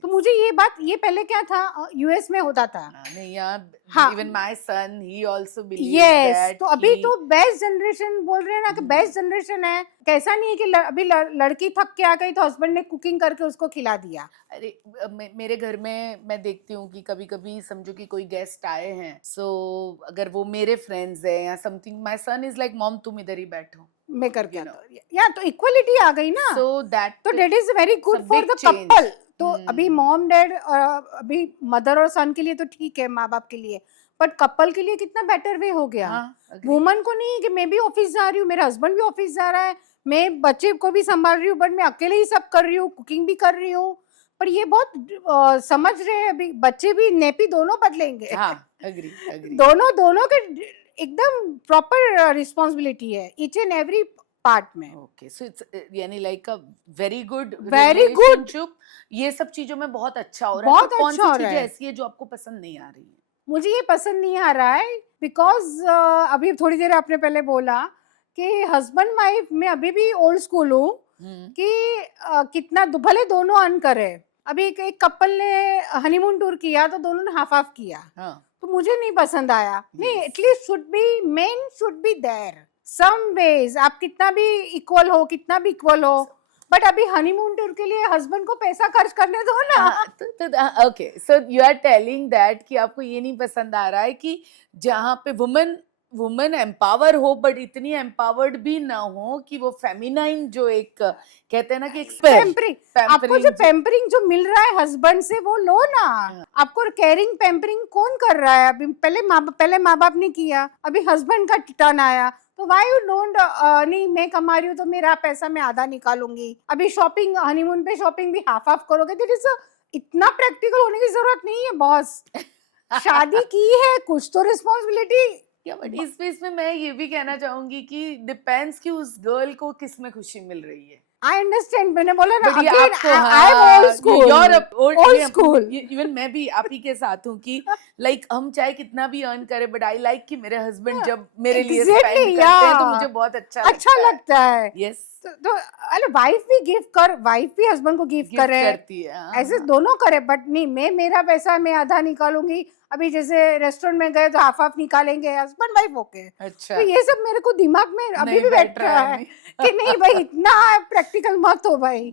तो मुझे ये बात, ये पहले क्या था, यूएस में होता था, नहीं यार, हाँ, even my son he also believes yes, that. तो अभी तो बेस्ट जनरेशन बोल रहे हैं ना कि बेस्ट जनरेशन है। कैसा नहीं है कि अभी लड़की थक के आ गई तो हस्बैंड ने कुकिंग करके उसको खिला दिया। अरे मेरे घर में मैं देखती हूँ कि कभी कभी समझो कि कोई गेस्ट आए हैं, सो अगर वो मेरे फ्रेंड्स हैं या something, my son is like mom तुम इधर ही बैठो, मैं करके आता हूँ, या तो इक्वलिटी आ गई ना, so that is very good for the couple. तो अभी मॉम डैड, अभी मदर और सन के लिए तो ठीक है, माँ बाप के लिए, बट कपल के लिए कितना बेटर वे हो गया। वुमन को नहीं कि मैं भी ऑफिस जा रही हूँ, मेरा हस्बैंड भी ऑफिस जा रहा है, मैं बच्चे को भी संभाल रही हूँ, बट मैं अकेले ही सब कर रही हूँ, कुकिंग भी कर रही हूँ। पर ये बहुत समझ रहे हैं अभी बच्चे भी, नेपी दोनों बदलेंगे। अग्री। दोनों के एकदम प्रॉपर रिस्पॉन्सिबिलिटी है ईच एंड एवरी पार्ट में। ओके, सो इट्स यानी like a very good relationship. ये सब चीजों में बहुत अच्छा हो रहा है। बहुत तो कौन अच्छा सी हो रहा चीजें है। ऐसी है जो आपको पसंद नहीं आ रही है? मुझे ये पसंद नहीं आ रहा है बिकॉज अभी थोड़ी देर आपने पहले बोला कि हस्बैंड वाइफ में अभी भी ओल्ड स्कूल हूँ कि कितना भले दोनों अर्न करे। अभी एक कपल ने हनीमून टूर किया तो दोनों ने हाफ हाफ किया, तो मुझे नहीं पसंद आया। नहीं, at least should be, men should be there some ways. आप कितना भी इक्वल हो, कितना भी इक्वल हो, बट अभी हनीमून टूर के लिए हस्बैंड को पैसा खर्च करने दो ना। Okay, so you are telling that कि आपको ये नहीं पसंद आ रहा है कि जहाँ पे वुमेन वुमेन एम्पावर हो बट इतनी एम्पावर्ड भी ना हो कि वो फेमिनाइन जो एक कहते हैं ना कि एक पैम्परिंग, आपको जो पैम्परिंग पैम्परिंग जो मिल रहा है हस्बैंड से वो लो ना। हाँ। आपको केयरिंग पैम्परिंग कौन कर रहा है? अभी पहले माँ बाप ने किया, अभी हस्बैंड का टर्न आया, तो व्हाई यू डोंट नहीं मैं कमा रही हूँ तो मेरा पैसा मैं आधा निकालूंगी, अभी शॉपिंग हनीमून पे शॉपिंग भी हाफ हाफ करोगे, दैट इज इतना प्रैक्टिकल होने की जरूरत नहीं है बॉस। शादी की है, कुछ तो रिस्पॉन्सिबिलिटी। या बट इसमें मैं ये भी कहना चाहूंगी कि डिपेंड्स कि उस गर्ल को किस में खुशी मिल रही है। आई अंडरस्टैंड, मैंने बोला ना बट ये अगेन आपको I am old school, old school. Even मैं भी आप ही के साथ हूँ कि लाइक हम चाहे कितना भी अर्न करें बट आई लाइक कि मेरे हस्बैंड जब मेरे लिए स्पेंड Exactly, करते हैं तो yeah. मुझे बहुत अच्छा अच्छा लगता है। यस तो अरे वाइफ भी गिफ्ट कर, वाइफ भी हस्बैंड को गिफ्ट गिफ्ट करे, करती है हाँ, ऐसे हाँ। दोनों करे, बट नहीं मैं मेरा पैसा मैं आधा निकालूंगी। अभी जैसे रेस्टोरेंट में गए तो हाफ हाफ निकालेंगे हस्बैंड वाइफ होके। अच्छा तो ये सब मेरे को दिमाग में अभी नहीं भी बैठ बैठ रहा रहा है है नहीं। कि नहीं भाई इतना प्रैक्टिकल मत हो भाई।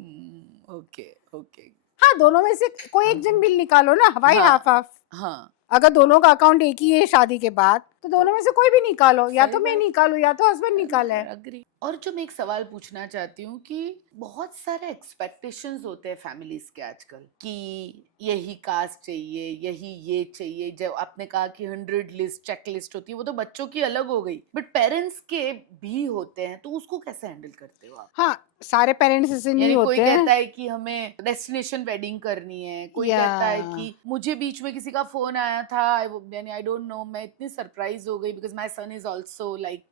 ओके ओके हाँ दोनों में से कोई एक जन बिल निकालो ना, भाई हाँ। Half half. हाँ अगर दोनों का अकाउंट एक ही है शादी के बाद तो दोनों में से कोई भी निकालो, या सही तो मैं बात। निकालू या तो हस्बैंड निकाले। अग्री। और जो मैं एक सवाल पूछना चाहती हूँ कि बहुत सारे एक्सपेक्टेशंस होते हैं फैमिलीज के आजकल कि यही कास्ट चाहिए, यही ये चाहिए। जब आपने कहा कि 100 लिस्ट चेक लिस्ट होती है वो तो बच्चों की अलग हो गई बट पेरेंट्स के भी होते हैं, तो उसको कैसे हैंडल करते हो आप? हाँ सारे पेरेंट्स ऐसे नहीं यानी कोई होते हैं। कहता है कि हमें डेस्टिनेशन वेडिंग करनी है, कोई कहता है या कि मुझे बीच में किसी का फोन आया था यानी आई डोंट नो, मैं इतनी सरप्राइज हो गई because my son is also like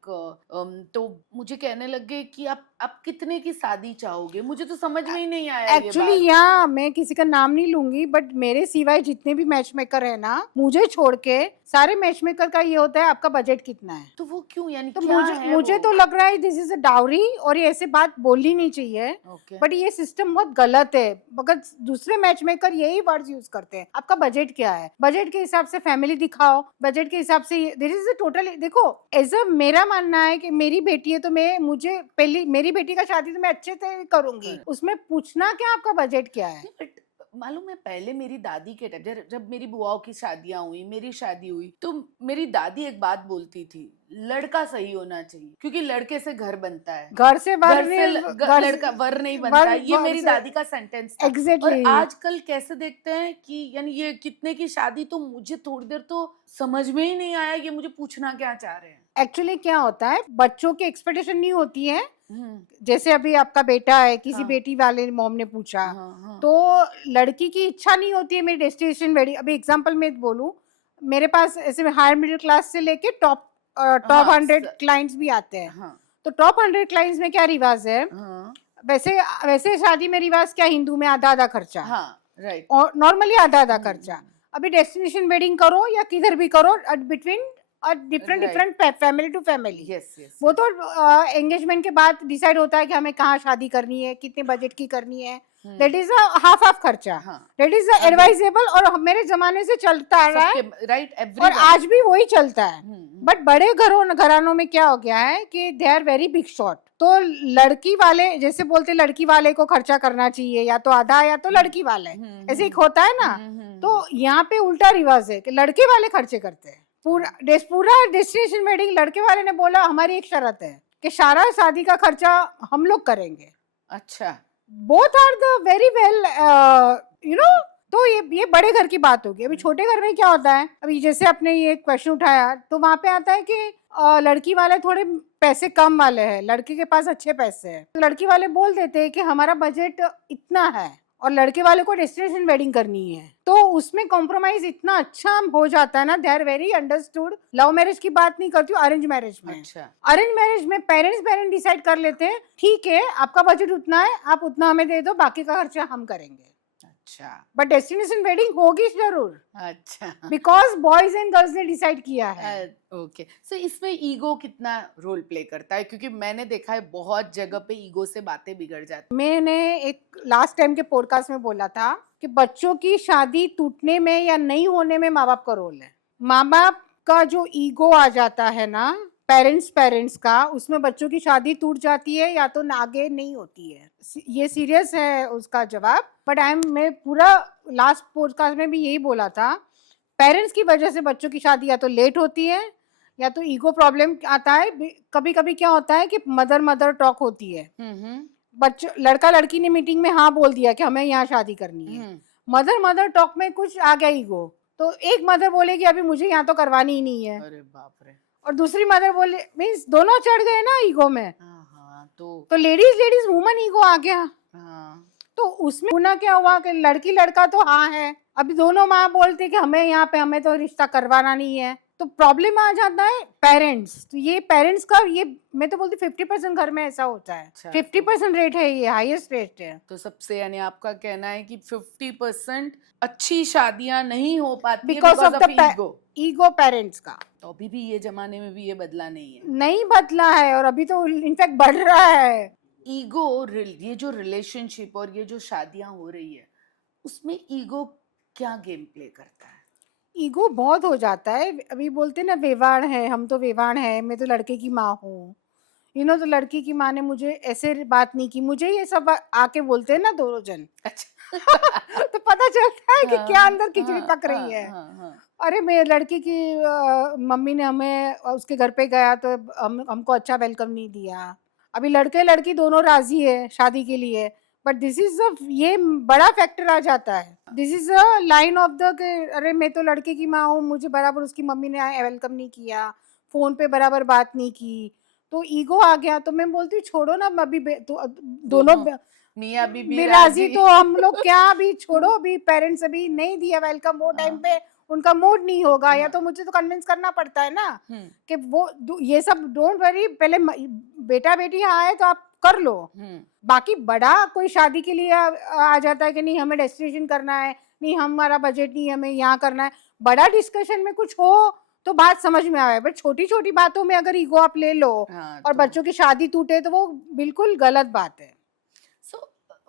तो मुझे कहने लग गए कि आप कितने की शादी चाहोगे। मुझे तो समझ में ही नहीं आया ये एक्चुअली बात। यहाँ मैं किसी का नाम नहीं लूंगी, बट मेरे सिवाय जितने भी मैच मेकर है ना, मुझे छोड़ के सारे मैच मेकर का ये होता है आपका बजट कितना है। तो वो क्यों, यानी तो क्या मुझे है मुझे वो? तो लग रहा है दिस इज अ डाउरी, और ये ऐसे बात बोलनी नहीं चाहिए। ओके बट ये सिस्टम बहुत गलत है, मगर दूसरे मैच मेकर यही वर्ड्स यूज करते हैं, आपका बजट क्या है, बजट के हिसाब से फैमिली दिखाओ, बजट के हिसाब से दिस इज अ टोटली। देखो एज अ मेरा मानना है कि मेरी बेटी है तो मैं मुझे पहली मेरी बेटी का शादी तो मैं अच्छे से करूंगी, कर- उसमें पूछना क्या आपका बजट क्या है। बट मालूम है पहले मेरी दादी के टाइम जब मेरी बुआओं की शादियां हुई, मेरी शादी हुई, तो मेरी दादी एक बात बोलती थी, लड़का सही होना चाहिए क्योंकि लड़के से घर बनता है। घर से वर घर से लड़का वर नहीं बनता वर- है, ये वर मेरी से- दादी का सेंटेंस था। और एग्जैक्टली आजकल कैसे देखते हैं कि यानी ये कितने की शादी, तो मुझे थोड़ी देर तो समझ में ही नहीं आया ये मुझे पूछना क्या चाह रहे हैं। एक्चुअली क्या होता है, बच्चों की एक्सपेक्टेशन नहीं होती है। हम्म, जैसे अभी आपका बेटा है, किसी हाँ, बेटी वाले मॉम ने पूछा, हाँ, हाँ, तो लड़की की इच्छा नहीं होती है मेरी डेस्टिनेशन वेडिंग। अभी एग्जांपल में बोलूं, मेरे पास ऐसे हायर मिडिल क्लास से लेके टॉप टॉप हाँ, 100 क्लाइंट्स भी आते हैं। हाँ, तो टॉप 100 क्लाइंट्स में क्या रिवाज है, हाँ, वैसे वैसे शादी में रिवाज क्या, हिंदू में आधा आधा खर्चा, हाँ, राइट, और नॉर्मली आधा आधा खर्चा। अभी डेस्टिनेशन वेडिंग करो या किधर भी करो, between different Right. Different family to family, yes yes वो तो एंगेजमेंट के बाद डिसाइड होता है कि हमें कहाँ शादी करनी है, कितने बजट की करनी है। दैट इज हाफ हाफ खर्चा, हाँ दैट इज एडवाइजेबल, और मेरे जमाने से चलता आ रहा है, राइट और आज भी वही चलता है। हम्म, बट बड़े घरानों में क्या हो गया है कि they are very big shot, तो लड़की वाले जैसे बोलते लड़की वाले को खर्चा करना चाहिए, या तो आधा या तो लड़की वाले, ऐसे एक होता है ना। तो यहाँ पे उल्टा रिवाज है कि लड़के वाले खर्चे करते हैं। पूरा डेस्टिनेशन वेडिंग लड़के वाले ने बोला हमारी एक शर्त है कि सारा शादी का खर्चा हम लोग करेंगे। अच्छा both are the very well you know. तो ये बड़े घर की बात होगी। अभी छोटे घर में क्या होता है, अभी जैसे आपने ये क्वेश्चन उठाया तो वहां पे आता है कि लड़की वाले थोड़े पैसे कम वाले हैं, लड़के के पास अच्छे पैसे हैं, तो लड़की वाले बोल देते हैं कि हमारा बजट इतना है और लड़के वाले को डेस्टिनेशन वेडिंग करनी है, तो उसमें कॉम्प्रोमाइज इतना अच्छा हो जाता है ना। They are very understood. Love marriage की बात नहीं करती हूँ, अरेंज मैरिज में। अच्छा अरेंज मैरिज में पेरेंट्स डिसाइड कर लेते हैं, ठीक है आपका बजट उतना है, आप उतना हमें दे दो, बाकी का खर्चा हम करेंगे। अच्छा बट डेस्टिनेशन वेडिंग होगी जरूर, अच्छा बिकॉज बॉयज एंड गर्ल्स ने डिसाइड किया है। ओके सो इसमें ईगो कितना रोल प्ले करता है, क्योंकि मैंने देखा है बहुत जगह पे ईगो से बातें बिगड़ जाती मैंने एक लास्ट टाइम के पॉडकास्ट में बोला था कि बच्चों की शादी टूटने में या नहीं होने में माँ बाप का रोल है। माँ बाप का जो ईगो आ जाता है ना, पेरेंट्स का, उसमें बच्चों की शादी टूट जाती है या तो आगे नहीं होती है। ये सीरियस है उसका जवाब। बट मैं पूरा लास्ट पॉडकास्ट में भी यही बोला था, पेरेंट्स की वजह से बच्चों की शादी या तो लेट होती है या तो ईगो प्रॉब्लम आता है, कभी कभी क्या होता है कि मदर मदर टॉक होती है, बच्चों लड़का लड़की ने मीटिंग में हाँ बोल दिया कि हमें यहाँ शादी करनी है, मदर मदर टॉक में कुछ आ गया ईगो, तो एक मदर बोलेगी अभी मुझे यहाँ तो करवानी ही नहीं है, अरे बाप रे। और दूसरी मदर बोले, मीन्स दोनों चढ़ गए ना ईगो में, हाँ, तो लेडीज वुमन ईगो आ गया। हाँ, तो उसमें होना क्या हुआ कि लड़की लड़का तो हाँ है, अभी दोनों माँ बोलती कि हमें यहाँ पे हमें तो रिश्ता करवाना नहीं है, तो प्रॉब्लम आ जाता है पेरेंट्स। तो ये पेरेंट्स का, ये मैं तो बोलती 50% घर में ऐसा होता है, अच्छा, 50% रेट है, ये हाईएस्ट रेट है। तो सबसे यानी आपका कहना है कि 50% अच्छी शादियां नहीं हो पाती है because of the ego. Ego parents का। तो अभी भी ये जमाने में भी ये बदला नहीं है। नहीं बदला है, और अभी तो इनफैक्ट बढ़ रहा है। ईगो, ये जो रिलेशनशिप और ये जो शादियां हो रही है, उसमें ईगो क्या गेम प्ले करता है? ईगो बहुत हो जाता है। अभी बोलते ना वेवाण है, हम तो वेवाण है, मैं तो लड़के की माँ हूँ, तो लड़की की माँ ने मुझे ऐसे बात नहीं की, मुझे ये सब आके बोलते हैं ना दोनों जन। अच्छा। तो पता चलता है कि क्या हाँ, अंदर खिचड़ी हाँ, पक रही हाँ, है। हाँ, हाँ। अरे मैं लड़की की मम्मी ने हमें उसके घर पे गया तो हमको अच्छा वेलकम नहीं दिया। अभी लड़के लड़की दोनों राजी है शादी के लिए, बट दिस इज ये बड़ा फैक्टर आ जाता है। This is a line of the, अरे मैं तो लड़के की माँ हूँ, मुझे बराबर उसकी मम्मी ने वेलकम नहीं किया, फोन पे बराबर बात नहीं की, तो ईगो आ गया। तो मैं बोलती हूँ छोड़ो ना, अभी तो दोनों मियाँ बीबी भी राजी। तो हम लोग क्या अभी छोड़ो, अभी पेरेंट्स अभी नहीं दिया वेलकम, वो टाइम पे उनका मूड नहीं होगा, या तो मुझे तो कन्विंस करना पड़ता है ना कि वो ये सब डोंट वरी, पहले बेटा बेटी आए तो आप कर लो। बाकी बड़ा कोई शादी के लिए आ जाता है कि नहीं हमें डेस्टिनेशन करना है, नहीं हमारा बजट नहीं, हमें यहाँ करना है, बड़ा डिस्कशन में कुछ हो तो बात समझ में आए, बट छोटी छोटी बातों में अगर ईगो आप ले लो और बच्चों की शादी टूटे तो वो बिल्कुल गलत बात है।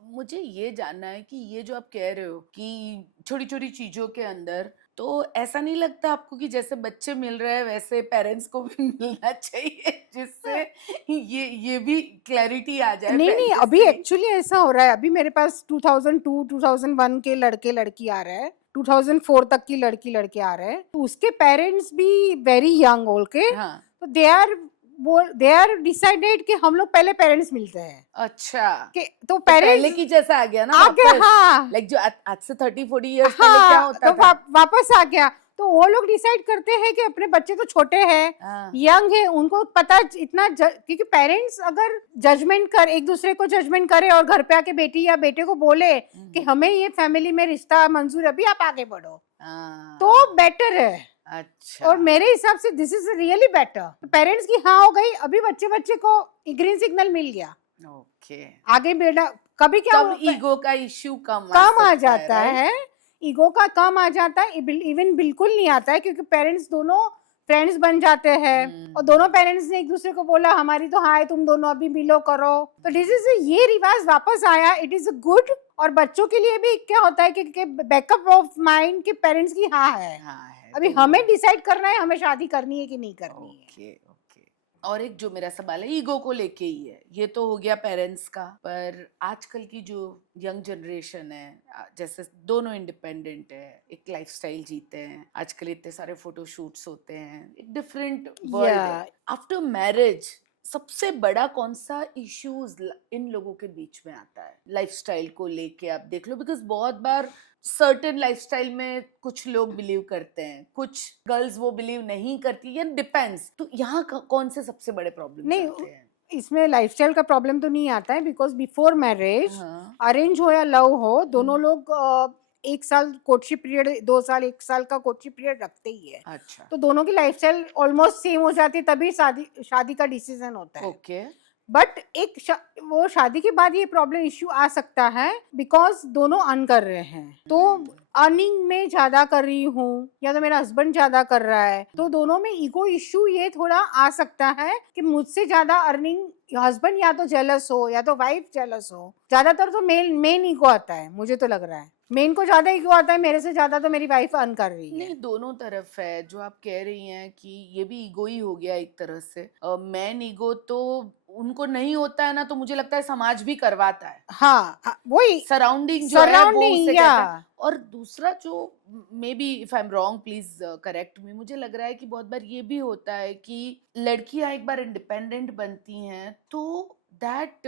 मुझे ये जानना है कि ये जो आप कह रहे हो कि छोटी छोटी चीजों के अंदर, तो ऐसा नहीं लगता आपको कि जैसे बच्चे मिल रहे हैं वैसे पेरेंट्स को भी मिलना चाहिए, जिससे ये भी क्लैरिटी आ जाए? नहीं अभी एक्चुअली ऐसा हो रहा है, अभी मेरे पास 2002 2001 के लड़के लड़की आ रहे हैं, 2004 तक की लड़की लड़के आ रहे हैं, तो उसके पेरेंट्स भी वेरी यंग ओके, तो दे आर डिसाइडेड कि हम लोग पहले पेरेंट्स मिलते हैं। अच्छा, कि तो पेरेंट्स पहले की जैसा आ गया ना आ गया, हाँ, लाइक जो आज से 30-40 इयर्स पहले क्या होता तो था, वापस आ गया। तो वो लोग डिसाइड करते हैं कि अपने बच्चे तो छोटे हैं, यंग है, उनको पता इतना क्योंकि पेरेंट्स अगर जजमेंट कर, एक दूसरे को जजमेंट करे और घर पे आके बेटी या बेटे को बोले कि हमें ये फैमिली में रिश्ता मंजूर है, अभी आप आगे बढ़ो, तो बेटर है। अच्छा, और मेरे हिसाब से this is really better. Parents की हाँ हो गई, अभी बच्चे को ग्रीन सिग्नल मिल गया, ओके, आगे बेटा। कभी क्या तब ईगो का इश्यू कम आ जाता है, ईगो का कम आ जाता है, इवन बिल्कुल नहीं आता है, क्योंकि पेरेंट्स दोनों फ्रेंड्स बन जाते हैं, और दोनों पेरेंट्स ने एक दूसरे को बोला हमारी तो हाँ है, तुम दोनों अभी मिलो करो, तो दिस इज ये रिवाज वापस आया, इट इज गुड। और बच्चों के लिए भी क्या होता है कि बैकअप ऑफ माइंड के पेरेंट्स की हाँ है, अभी हमें डिसाइड करना है हमें शादी करनी है कि नहीं करनी है। और एक जो मेरा सवाल है ईगो को लेके ही है, ये तो हो गया पेरेंट्स का, पर आजकल की जो यंग जनरेशन है, जैसे दोनों इंडिपेंडेंट है, एक लाइफस्टाइल जीते हैं, आजकल इतने सारे फोटो शूट्स होते हैं, एक डिफरेंट वर्ल्ड है। आफ्टर मैरिज सबसे बड़ा कौन सा इश्यूज इन लोगों के बीच में आता है लाइफस्टाइल को लेके? आप देख लो, बिकॉज बहुत बार सर्टेन लाइफस्टाइल में कुछ लोग बिलीव करते हैं, कुछ गर्ल्स वो बिलीव नहीं करती, ये डिपेंड्स। तो यहाँ कौन से सबसे बड़े प्रॉब्लम आते हैं? इसमें लाइफस्टाइल का प्रॉब्लम तो नहीं आता है, बिकॉज बिफोर मैरिज अरेंज हो या लव हो, दोनों लोग 1 साल कोर्टशिप पीरियड, 2 साल 1 साल का कोर्टशिप पीरियड रखते ही है। अच्छा, तो दोनों की लाइफस्टाइल ऑलमोस्ट सेम हो जाती है, तभी शादी का डिसीजन होता है। ओके, बट वो शादी के बाद ये प्रॉब्लम इश्यू आ सकता है, बिकॉज दोनों अर्न कर रहे हैं, तो अर्निंग में ज्यादा कर रही हूँ या तो मेरा हस्बैंड ज्यादा कर रहा है, तो दोनों में ईगो इश्यू ये थोड़ा आ सकता है कि मुझसे ज्यादा अर्निंग, हस्बैंड या तो जेलस हो या तो वाइफ जेलस हो, ज्यादातर तो मेन ईगो आता है, मुझे तो लग रहा है मेन को ज्यादा ईगो आता है, मेरे से ज्यादा तो मेरी वाइफ अर्न कर रही है। नहीं, दोनों तरफ है जो आप कह रही हैं कि ये भी ईगो ही हो गया एक तरह से। मैन ईगो तो उनको नहीं होता है ना, तो मुझे लगता है समाज भी करवाता है, हाँ वही सराउंडिंग जो है वो सराउंडिंग उससे कहता है। या और दूसरा जो, may be if I am wrong please correct मी, मुझे लग रहा है कि बहुत बार ये भी होता है कि लड़कियां एक बार इंडिपेंडेंट बनती हैं तो दैट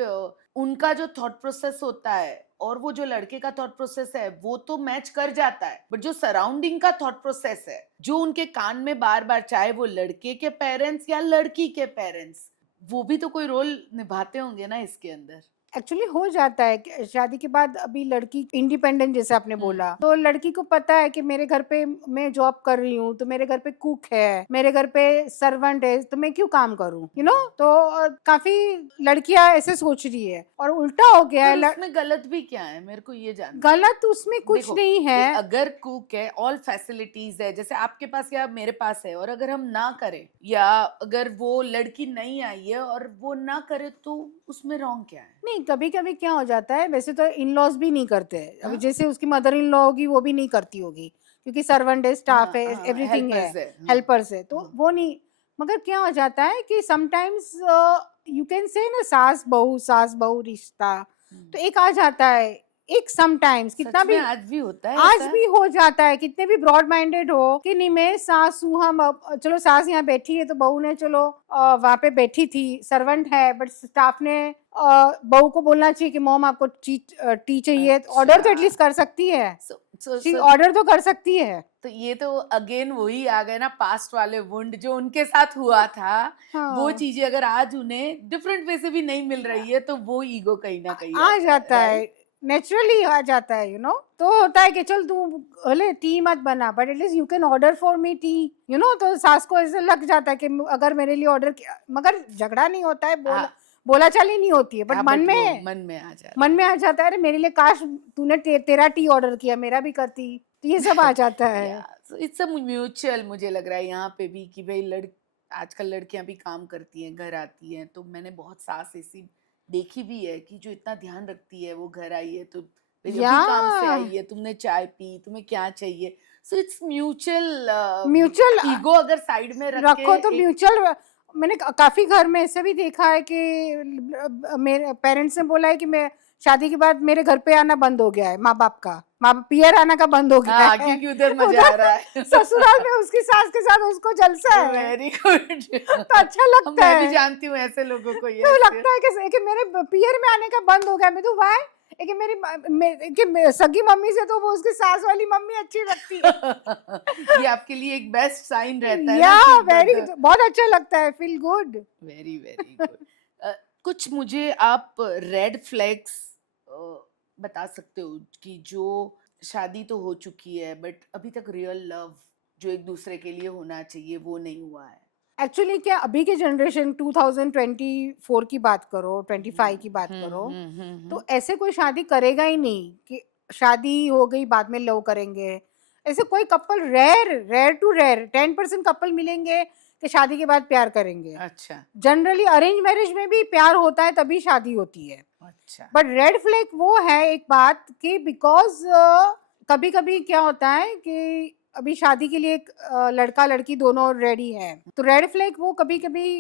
उनका जो थॉट प्रोसेस होता है और वो जो लड़के का थॉट प्रोसेस है वो तो मैच कर जाता है, बट जो सराउंडिंग का थॉट प्रोसेस है जो उनके कान में बार बार, चाहे वो लड़के के पेरेंट्स या लड़की के पेरेंट्स, वो भी तो कोई रोल निभाते होंगे ना इसके अंदर। एक्चुअली हो जाता है कि शादी के बाद अभी लड़की इंडिपेंडेंट जैसे आपने हम्म। बोला, तो लड़की को पता है कि मेरे घर पे मैं जॉब कर रही हूँ, तो मेरे घर पे कुक है, मेरे घर पे सर्वेंट है, तो मैं क्यों काम करूँ, तो काफी लड़कियां ऐसे सोच रही है और उल्टा हो गया पर है। उसमें गलत भी क्या है, मेरे को ये जानना है। गलत उसमें कुछ देखो, नहीं है। अगर कुक है, ऑल फैसिलिटीज है, जैसे आपके पास या मेरे पास है, और अगर हम ना करें या अगर वो लड़की नहीं आई है और वो ना करे, तो उसमें रॉन्ग क्या है? नहीं, कभी कभी क्या हो जाता है, वैसे तो इन लॉज भी नहीं करते हैं। अभी हाँ? जैसे उसकी मदर इन लॉ होगी वो भी नहीं करती होगी, क्योंकि सर्वेंट है, स्टाफ हाँ, है, हाँ, एवरीथिंग है, हेल्पर्स है, हाँ, हेल्पर्स है, तो हाँ, वो नहीं। मगर क्या हो जाता है कि समटाइम्स यू कैन से ना सास बहू रिश्ता, तो एक आ जाता है, एक समटाइम्स कितना सच में भी आज भी होता है आज ऐसा? भी हो जाता है, कितने भी ब्रॉड माइंडेड हो कि नहीं मैं सास हूँ, हम चलो सास यहाँ बैठी है तो बहू ने चलो वहां पे बैठी थी, सर्वेंट है, बट स्टाफ ने बहू को बोलना चाहिए कि मॉम आपको टी चाहिए, ऑर्डर तो अच्छा। एटलीस्ट कर सकती है, सो ऑर्डर तो कर सकती है। तो ये तो अगेन वही आ गए ना, पास्ट वाले वुंड जो उनके साथ हुआ था, वो हाँ, चीजें अगर आज उन्हें डिफरेंट वे से भी नहीं मिल रही है, तो वो ईगो कहीं ना कहीं आ आता जाता है, है, राइट? नेचुरली आ जाता है, तो होता है कि चल तू भले टी मत बना, but at least you can order for me T, तो सास को ऐसे लग जाता है कि अगर मेरे लिए ऑर्डर किया, मगर झगड़ा नहीं होता है, हाँ, बोला चाली नहीं होती है, बट हाँ, मन बट वो में मन में आ जाता मन में आ जाता है, अरे मेरे लिए काश तूने तेरा टी ऑर्डर किया, मेरा भी करती, तो ये सब आ जाता है। या इट्स अ म्यूचुअल, मुझे लग रहा है यहाँ पे भी कि भाई आजकल लड़कियां भी काम करती हैं, घर आती हैं, तो मैंने बहुत सास ऐसी देखी भी है कि जो इतना ध्यान रखती है, वो घर आई है तो भाई जब या भी काम से आई है, तुमने चाय पी, तुम्हें क्या चाहिए, so it's mutual. Mutual ego अगर साइड में रख के रखो तो एक, म्यूचुअल। मैंने काफी घर में ऐसे भी देखा है कि मेरे पेरेंट्स ने बोला है कि मैं शादी के बाद मेरे घर पे आना बंद हो गया है, माँ बाप पियर आना का बंद हो गया हाँ, है। क्योंकि उधर मजा आ रहा है। ससुराल में उसकी सास के साथ उसको जलसा है, वेरी गुड। तो अच्छा लगता मैं भी है। जानती हूँ ऐसे लोगों को, तो यस। लगता है कि मेरे पियर में आने का बंद हो गया, मैं तो वाई कि सगी मम्मी से तो वो उसकी सास वाली मम्मी अच्छी लगती है। ये आपके लिए एक बेस्ट साइन रहता है या ना कि वेरी बहुत अच्छा लगता है, feel good. Very very good. कुछ मुझे आप रेड फ्लैग्स बता सकते हो कि जो शादी तो हो चुकी है बट अभी तक रियल लव जो एक दूसरे के लिए होना चाहिए वो नहीं हुआ है? एक्चुअली क्या अभी के जनरेशन 2024 की बात करो, 25 की बात करो, तो ऐसे कोई शादी करेगा ही नहीं कि शादी हो गई बाद में लव करेंगे। ऐसे कोई couple rare to rare 10% couple मिलेंगे कि शादी के बाद प्यार करेंगे। अच्छा, जनरली अरेंज मैरिज में भी प्यार होता है तभी शादी होती है। अच्छा। बट रेड फ्लैग वो है एक बात कि बिकॉज कभी कभी क्या होता है कि अभी शादी के लिए एक लड़का लड़की दोनों रेडी है, तो रेड फ्लैग वो कभी कभी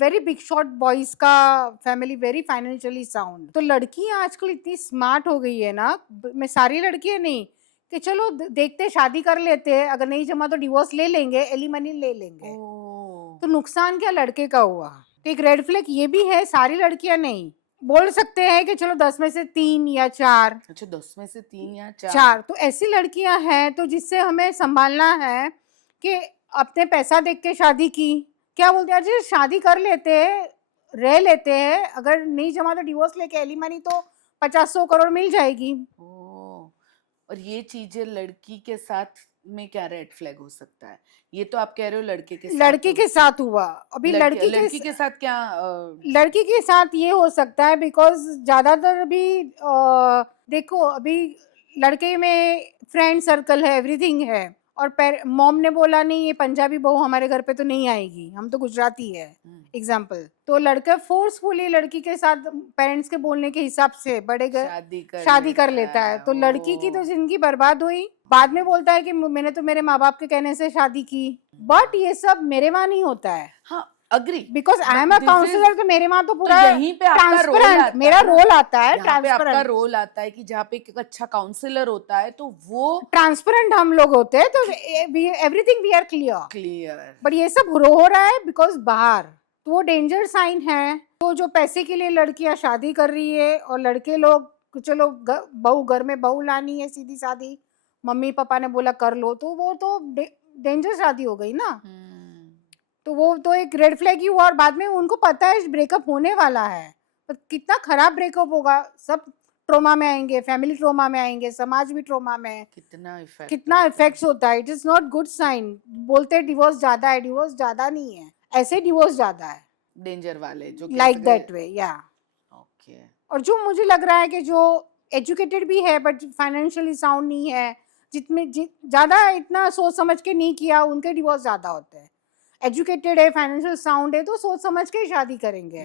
वेरी बिग शॉट बॉयज का फैमिली वेरी फाइनेंशियली साउंड, तो लड़कियां आजकल इतनी स्मार्ट हो गई है ना, मैं सारी लड़कियां नहीं, कि चलो देखते शादी कर लेते हैं, अगर नहीं जमा तो डिवोर्स ले लेंगे, एलिमनी ले लेंगे, ओ, तो नुकसान क्या लड़के का हुआ। तो एक रेड फ्लैग ये भी है, सारी लड़कियां नहीं बोल सकते हैं कि चलो 10 में से 3 या 4। अच्छा, 10 में से 3 या 4। 4 तो ऐसी लड़कियां हैं तो जिससे हमें संभालना है कि अपने पैसा देख के शादी की, क्या बोलते हैं, अरे शादी कर लेते हैं, रह लेते हैं, अगर नहीं जमा तो डिवोर्स लेके एलिमनी तो 50-100 करोड़ मिल जाएगी। ओ, और ये चीजें लड़की के साथ में क्या रेड फ्लैग हो सकता है? ये तो आप कह रहे हो लड़के के साथ लड़की के साथ हुआ, अभी लड़की के साथ क्या लड़की के साथ ये हो सकता है बिकॉज ज्यादातर अभी देखो अभी लड़के में फ्रेंड सर्कल है, एवरीथिंग है, और मॉम ने बोला नहीं ये पंजाबी बहू हमारे घर पे तो नहीं आएगी, हम तो गुजराती है, एग्जाम्पल, तो लड़का फोर्सफुली लड़की के साथ पेरेंट्स के बोलने के हिसाब से बड़े शादी कर लेता है, तो लड़की की तो जिंदगी बर्बाद हुई। बाद में बोलता है कि मैंने तो मेरे माँ बाप के कहने से शादी की, बट ये सब मेरे वहां नहीं होता है। हाँ, agree, because I am but a this counsellor, तो मेरे वहां तो तो पूरा यहीं पे आपका रोल ट्रांसपेरेंट आता मेरा है ना, रोल आता है, यहाँ पे आपका ट्रांसपेरेंट रोल आता है कि जहाँ पे एक अच्छा काउंसलर होता है तो वो ट्रांसपेरेंट हम लोग होते हैं, तो everything we are clear. Clear. But ये सब हो रहा है बिकॉज बाहर, तो वो डेंजर साइन है। तो जो पैसे के लिए लड़कियां शादी कर रही है और लड़के लोग चलो बहू घर में बहू लानी है, सीधी सादी मम्मी पापा ने बोला कर लो, तो वो तो डेंजर शादी हो गई ना। तो वो तो एक रेड फ्लैग ही हुआ, और बाद में उनको पता है ब्रेकअप होने वाला है, पर कितना खराब ब्रेकअप होगा, सब ट्रोमा में आएंगे, फैमिली ट्रोमा में आएंगे, समाज भी ट्रोमा में, कितना इफेक्ट्स होता है। It is not good sign. बोलते हैं डिवोर्स ज्यादा है, डिवोर्स ज्यादा नहीं है, ऐसे डिवोर्स ज्यादा है, डेंजर वाले जो लाइक दैट वे, या। ओके। और जो मुझे लग रहा है कि जो एजुकेटेड भी है बट फाइनेंशियली साउंड नहीं है, जितने ज्यादा इतना सोच समझ के नहीं किया, उनके डिवोर्स ज्यादा होते हैं। एजुकेटेड है, फाइनेंशियल साउंड है, तो सोच समझ के ही शादी करेंगे।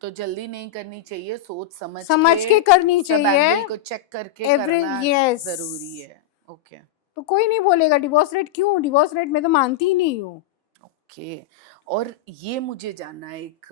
तो जल्दी नहीं करनी चाहिए, सोच समझ के करनी सब चाहिए, एंगल को चेक करके एवरी करना यस जरूरी है। ओके तो कोई नहीं बोलेगा डिवोर्स रेट क्यों, डिवोर्स रेट में तो मानती ही नहीं हूँ। ओके। और ये मुझे जानना है एक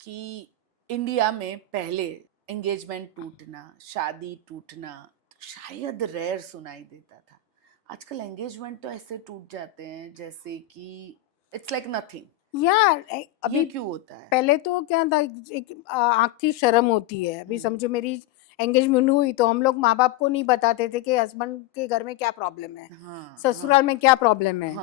कि इंडिया में पहले एंगेजमेंट टूटना, शादी टूटना शायद रेयर सुनाई देता था। आजकल एंगेजमेंट तो ऐसे टूट जाते हैं जैसे कि इट्स लाइक नथिंग। यार ये अभी क्यों होता है? पहले तो क्या था, एक आँख की शर्म होती है। अभी समझो मेरी एंगेजमेंट हुई तो हम लोग माँ बाप को नहीं बताते थे कि हस्बैंड के घर में क्या प्रॉब्लम है, ससुराल में क्या प्रॉब्लम है,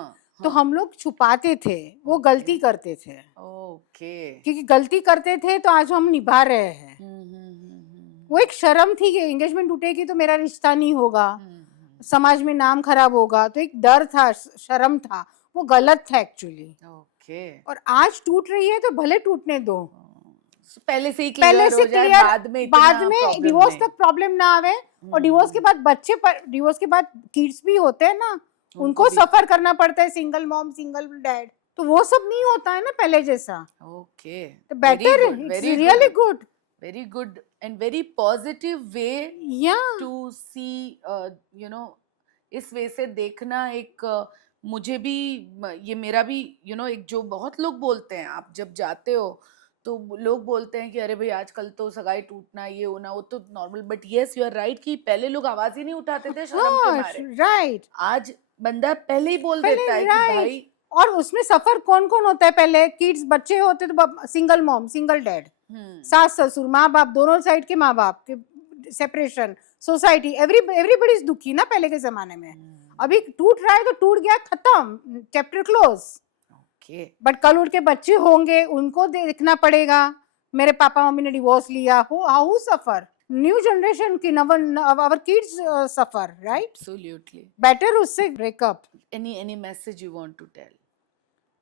तो हम लोग छुपाते थे, वो गलती करते थे। ओके। क्योंकि गलती करते थे तो आज हम निभा रहे हैं। वो एक शर्म थी कि एंगेजमेंट टूटेगी तो मेरा रिश्ता नहीं होगा, समाज में नाम खराब होगा, तो एक डर था, शर्म था, वो गलत था एक्चुअली। ओके। और आज टूट रही है तो भले टूटने दो, पहले से ही पहले क्लियर से हो जाए, क्लियर, बाद में डिवोर्स तक प्रॉब्लम ना आवे। और डिवोर्स के बाद डिवोर्स के बाद किड्स भी होते हैं ना, उनको सफर करना पड़ता है, सिंगल मॉम सिंगल डैड, तो वो सब नहीं होता है ना पहले जैसा। ओके। तो better, it's really good, very good and very positive way या to see you know इस वे से देखना। एक मुझे भी ये मेरा भी एक जो बहुत लोग बोलते हैं, आप जब जाते हो तो लोग बोलते हैं कि अरे भाई आजकल तो सगाई टूटना ये होना वो तो normal, but yes you are right कि पहले लोग आवाज ही नहीं उठाते थे शर्म के मारे। राइट, आज बंदा पहले ही बोल देता है कि भाई। और उसमें सफर कौन कौन होता है, पहले किड्स बच्चे होते तो सिंगल मॉम सिंगल डैड, सास ससुर माँ बाप दोनों साइड के माँ बाप के सेपरेशन, सोसाइटी, एवरीबडी इज दुखी ना पहले के जमाने में। अभी टूट रहा है तो टूट गया, खत्म, चैप्टर क्लोज। बट कल उठ के बच्चे होंगे, उनको देखना पड़ेगा, मेरे पापा मम्मी ने डिवोर्स लिया, हाउ सफर, न्यू जनरेशन की our kids suffer, right? Absolutely. Better उससे breakup. Any message you want to tell?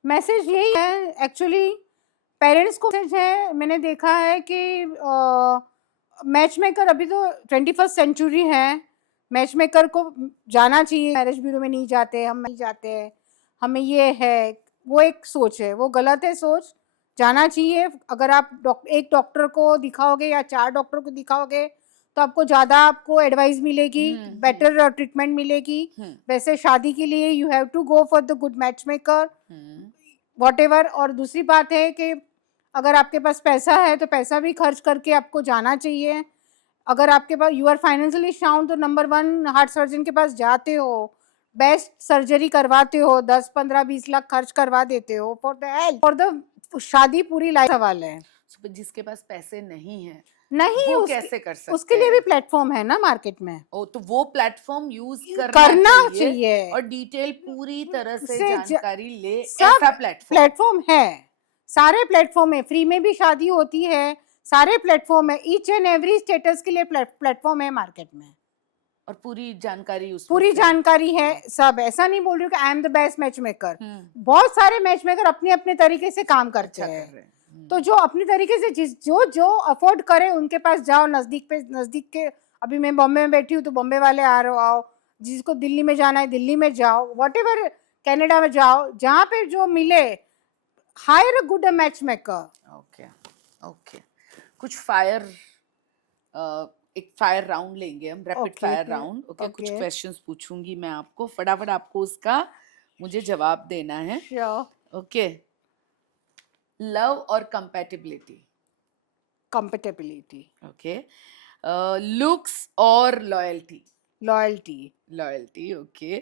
Message यही है एक्चुअली, पेरेंट्स को मैसेज है, मैंने देखा है कि मैच मेकर अभी तो 21st सेंचुरी है, मैच मेकर को जाना चाहिए, मैरिज ब्यूरो में नहीं जाते, हम नहीं जाते, हमें ये है, वो एक सोच है, वो गलत है सोच। जाना चाहिए। अगर आप एक डॉक्टर को दिखाओगे या 4 डॉक्टर को दिखाओगे तो आपको ज़्यादा आपको एडवाइस मिलेगी, बेटर ट्रीटमेंट मिलेगी। वैसे शादी के लिए you have to go for the good match maker whatever. और दूसरी बात है कि अगर आपके पास पैसा है तो पैसा भी खर्च करके आपको जाना चाहिए। अगर आपके पास यू आर फाइनेंशियली साउंड तो नंबर 1 हार्ट सर्जन के पास जाते हो, बेस्ट सर्जरी करवाते हो, 10 15 20 लाख खर्च करवा देते हो for the health, for the शादी पूरी लाइफ सवाल है। जिसके पास पैसे नहीं है वो कैसे कर सकते उसके लिए भी प्लेटफॉर्म है ना मार्केट में। तो वो प्लेटफॉर्म यूज करना चाहिए और डिटेल पूरी तरह से जानकारी ले। सब ऐसा प्लेटफॉर्म है, सारे प्लेटफॉर्म है, फ्री में भी शादी होती है, सारे प्लेटफॉर्म है, ईच एंड एवरी स्टेटस के लिए प्लेटफॉर्म है मार्केट में, और पूरी जानकारी पूरी जानकारी है सब। ऐसा नहीं बोल रही हूँ कि I am the best match maker, बहुत सारे मैच मेकर अपने अपने तरीके से काम करते हैं। तो जो अपनी तरीके से जो अफोर्ड करे उनके पास जाओ, नजदीक के, अभी मैं बॉम्बे में बैठी हूँ तो बॉम्बे वाले आ रहे हो, आओ, जिसको दिल्ली में जाना है दिल्ली में जाओ, व्हाटएवर, कनाडा में जाओ, जहाँ पे जो मिले, higher a good match maker. Okay कुछ एक फायर राउंड लेंगे हम, रैपिड फायर राउंड। ओके कुछ क्वेश्चंस पूछूंगी मैं आपको, फटाफट आपको उसका मुझे जवाब देना है। ओके लव और कंपैटिबिलिटी? compatibility, okay. लुक्स और loyalty? loyalty, loyalty, okay.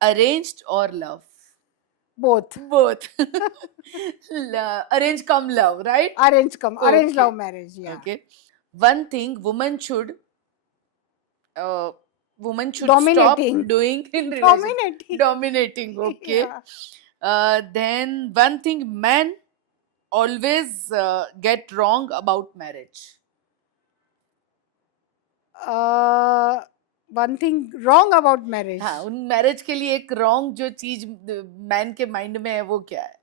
Arranged और love? both. Both. Arrange cum love, right? Arrange Okay. love marriage, yeah. Okay. One thing women should stop Dominating. doing in relationship. Dominating. Dominating, okay. Yeah. Then one thing men always get wrong about marriage. One thing wrong about marriage. हाँ, उन marriage के लिए एक wrong जो चीज man के mind में है वो क्या है?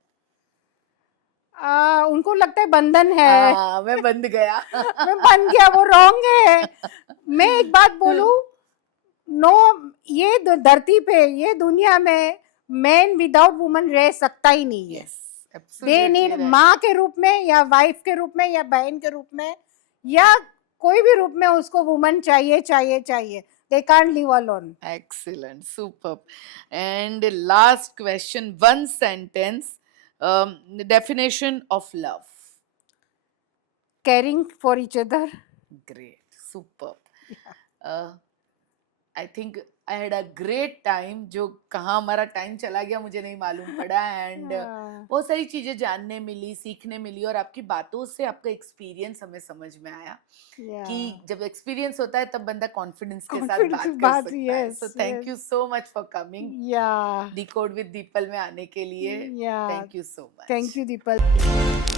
उनको लगता है बंधन है. हाँ, मैं बंद गया. मैं बन गया, वो रॉन्ग है. मैं एक बात बोलूं, नो, ये धरती पे, ये दुनिया में मैन विदाउट वुमन रह सकता ही नहीं है. Yes, दे absolutely नीड right. माँ के रूप में या वाइफ के रूप में या बहन के रूप में या कोई भी रूप में उसको वुमन चाहिए चाहिए चाहिए. They can't live alone. Excellent, superb. And last question, one sentence, definition of love. Caring for each other. Great, superb. I think I had a great time. जो कहाँ हमारा टाइम चला गया मुझे नहीं मालूम पड़ा. एंड बहुत सारी चीजें जानने मिली, सीखने मिली, और आपकी बातों से आपका एक्सपीरियंस हमें समझ में आया कि जब एक्सपीरियंस होता है तब बंदा कॉन्फिडेंस के साथ बात कर सकता है. So thank you so much for coming. Yeah. Decode with the people में आने के लिए Yeah. Thank you so much. Thank you, Deepal.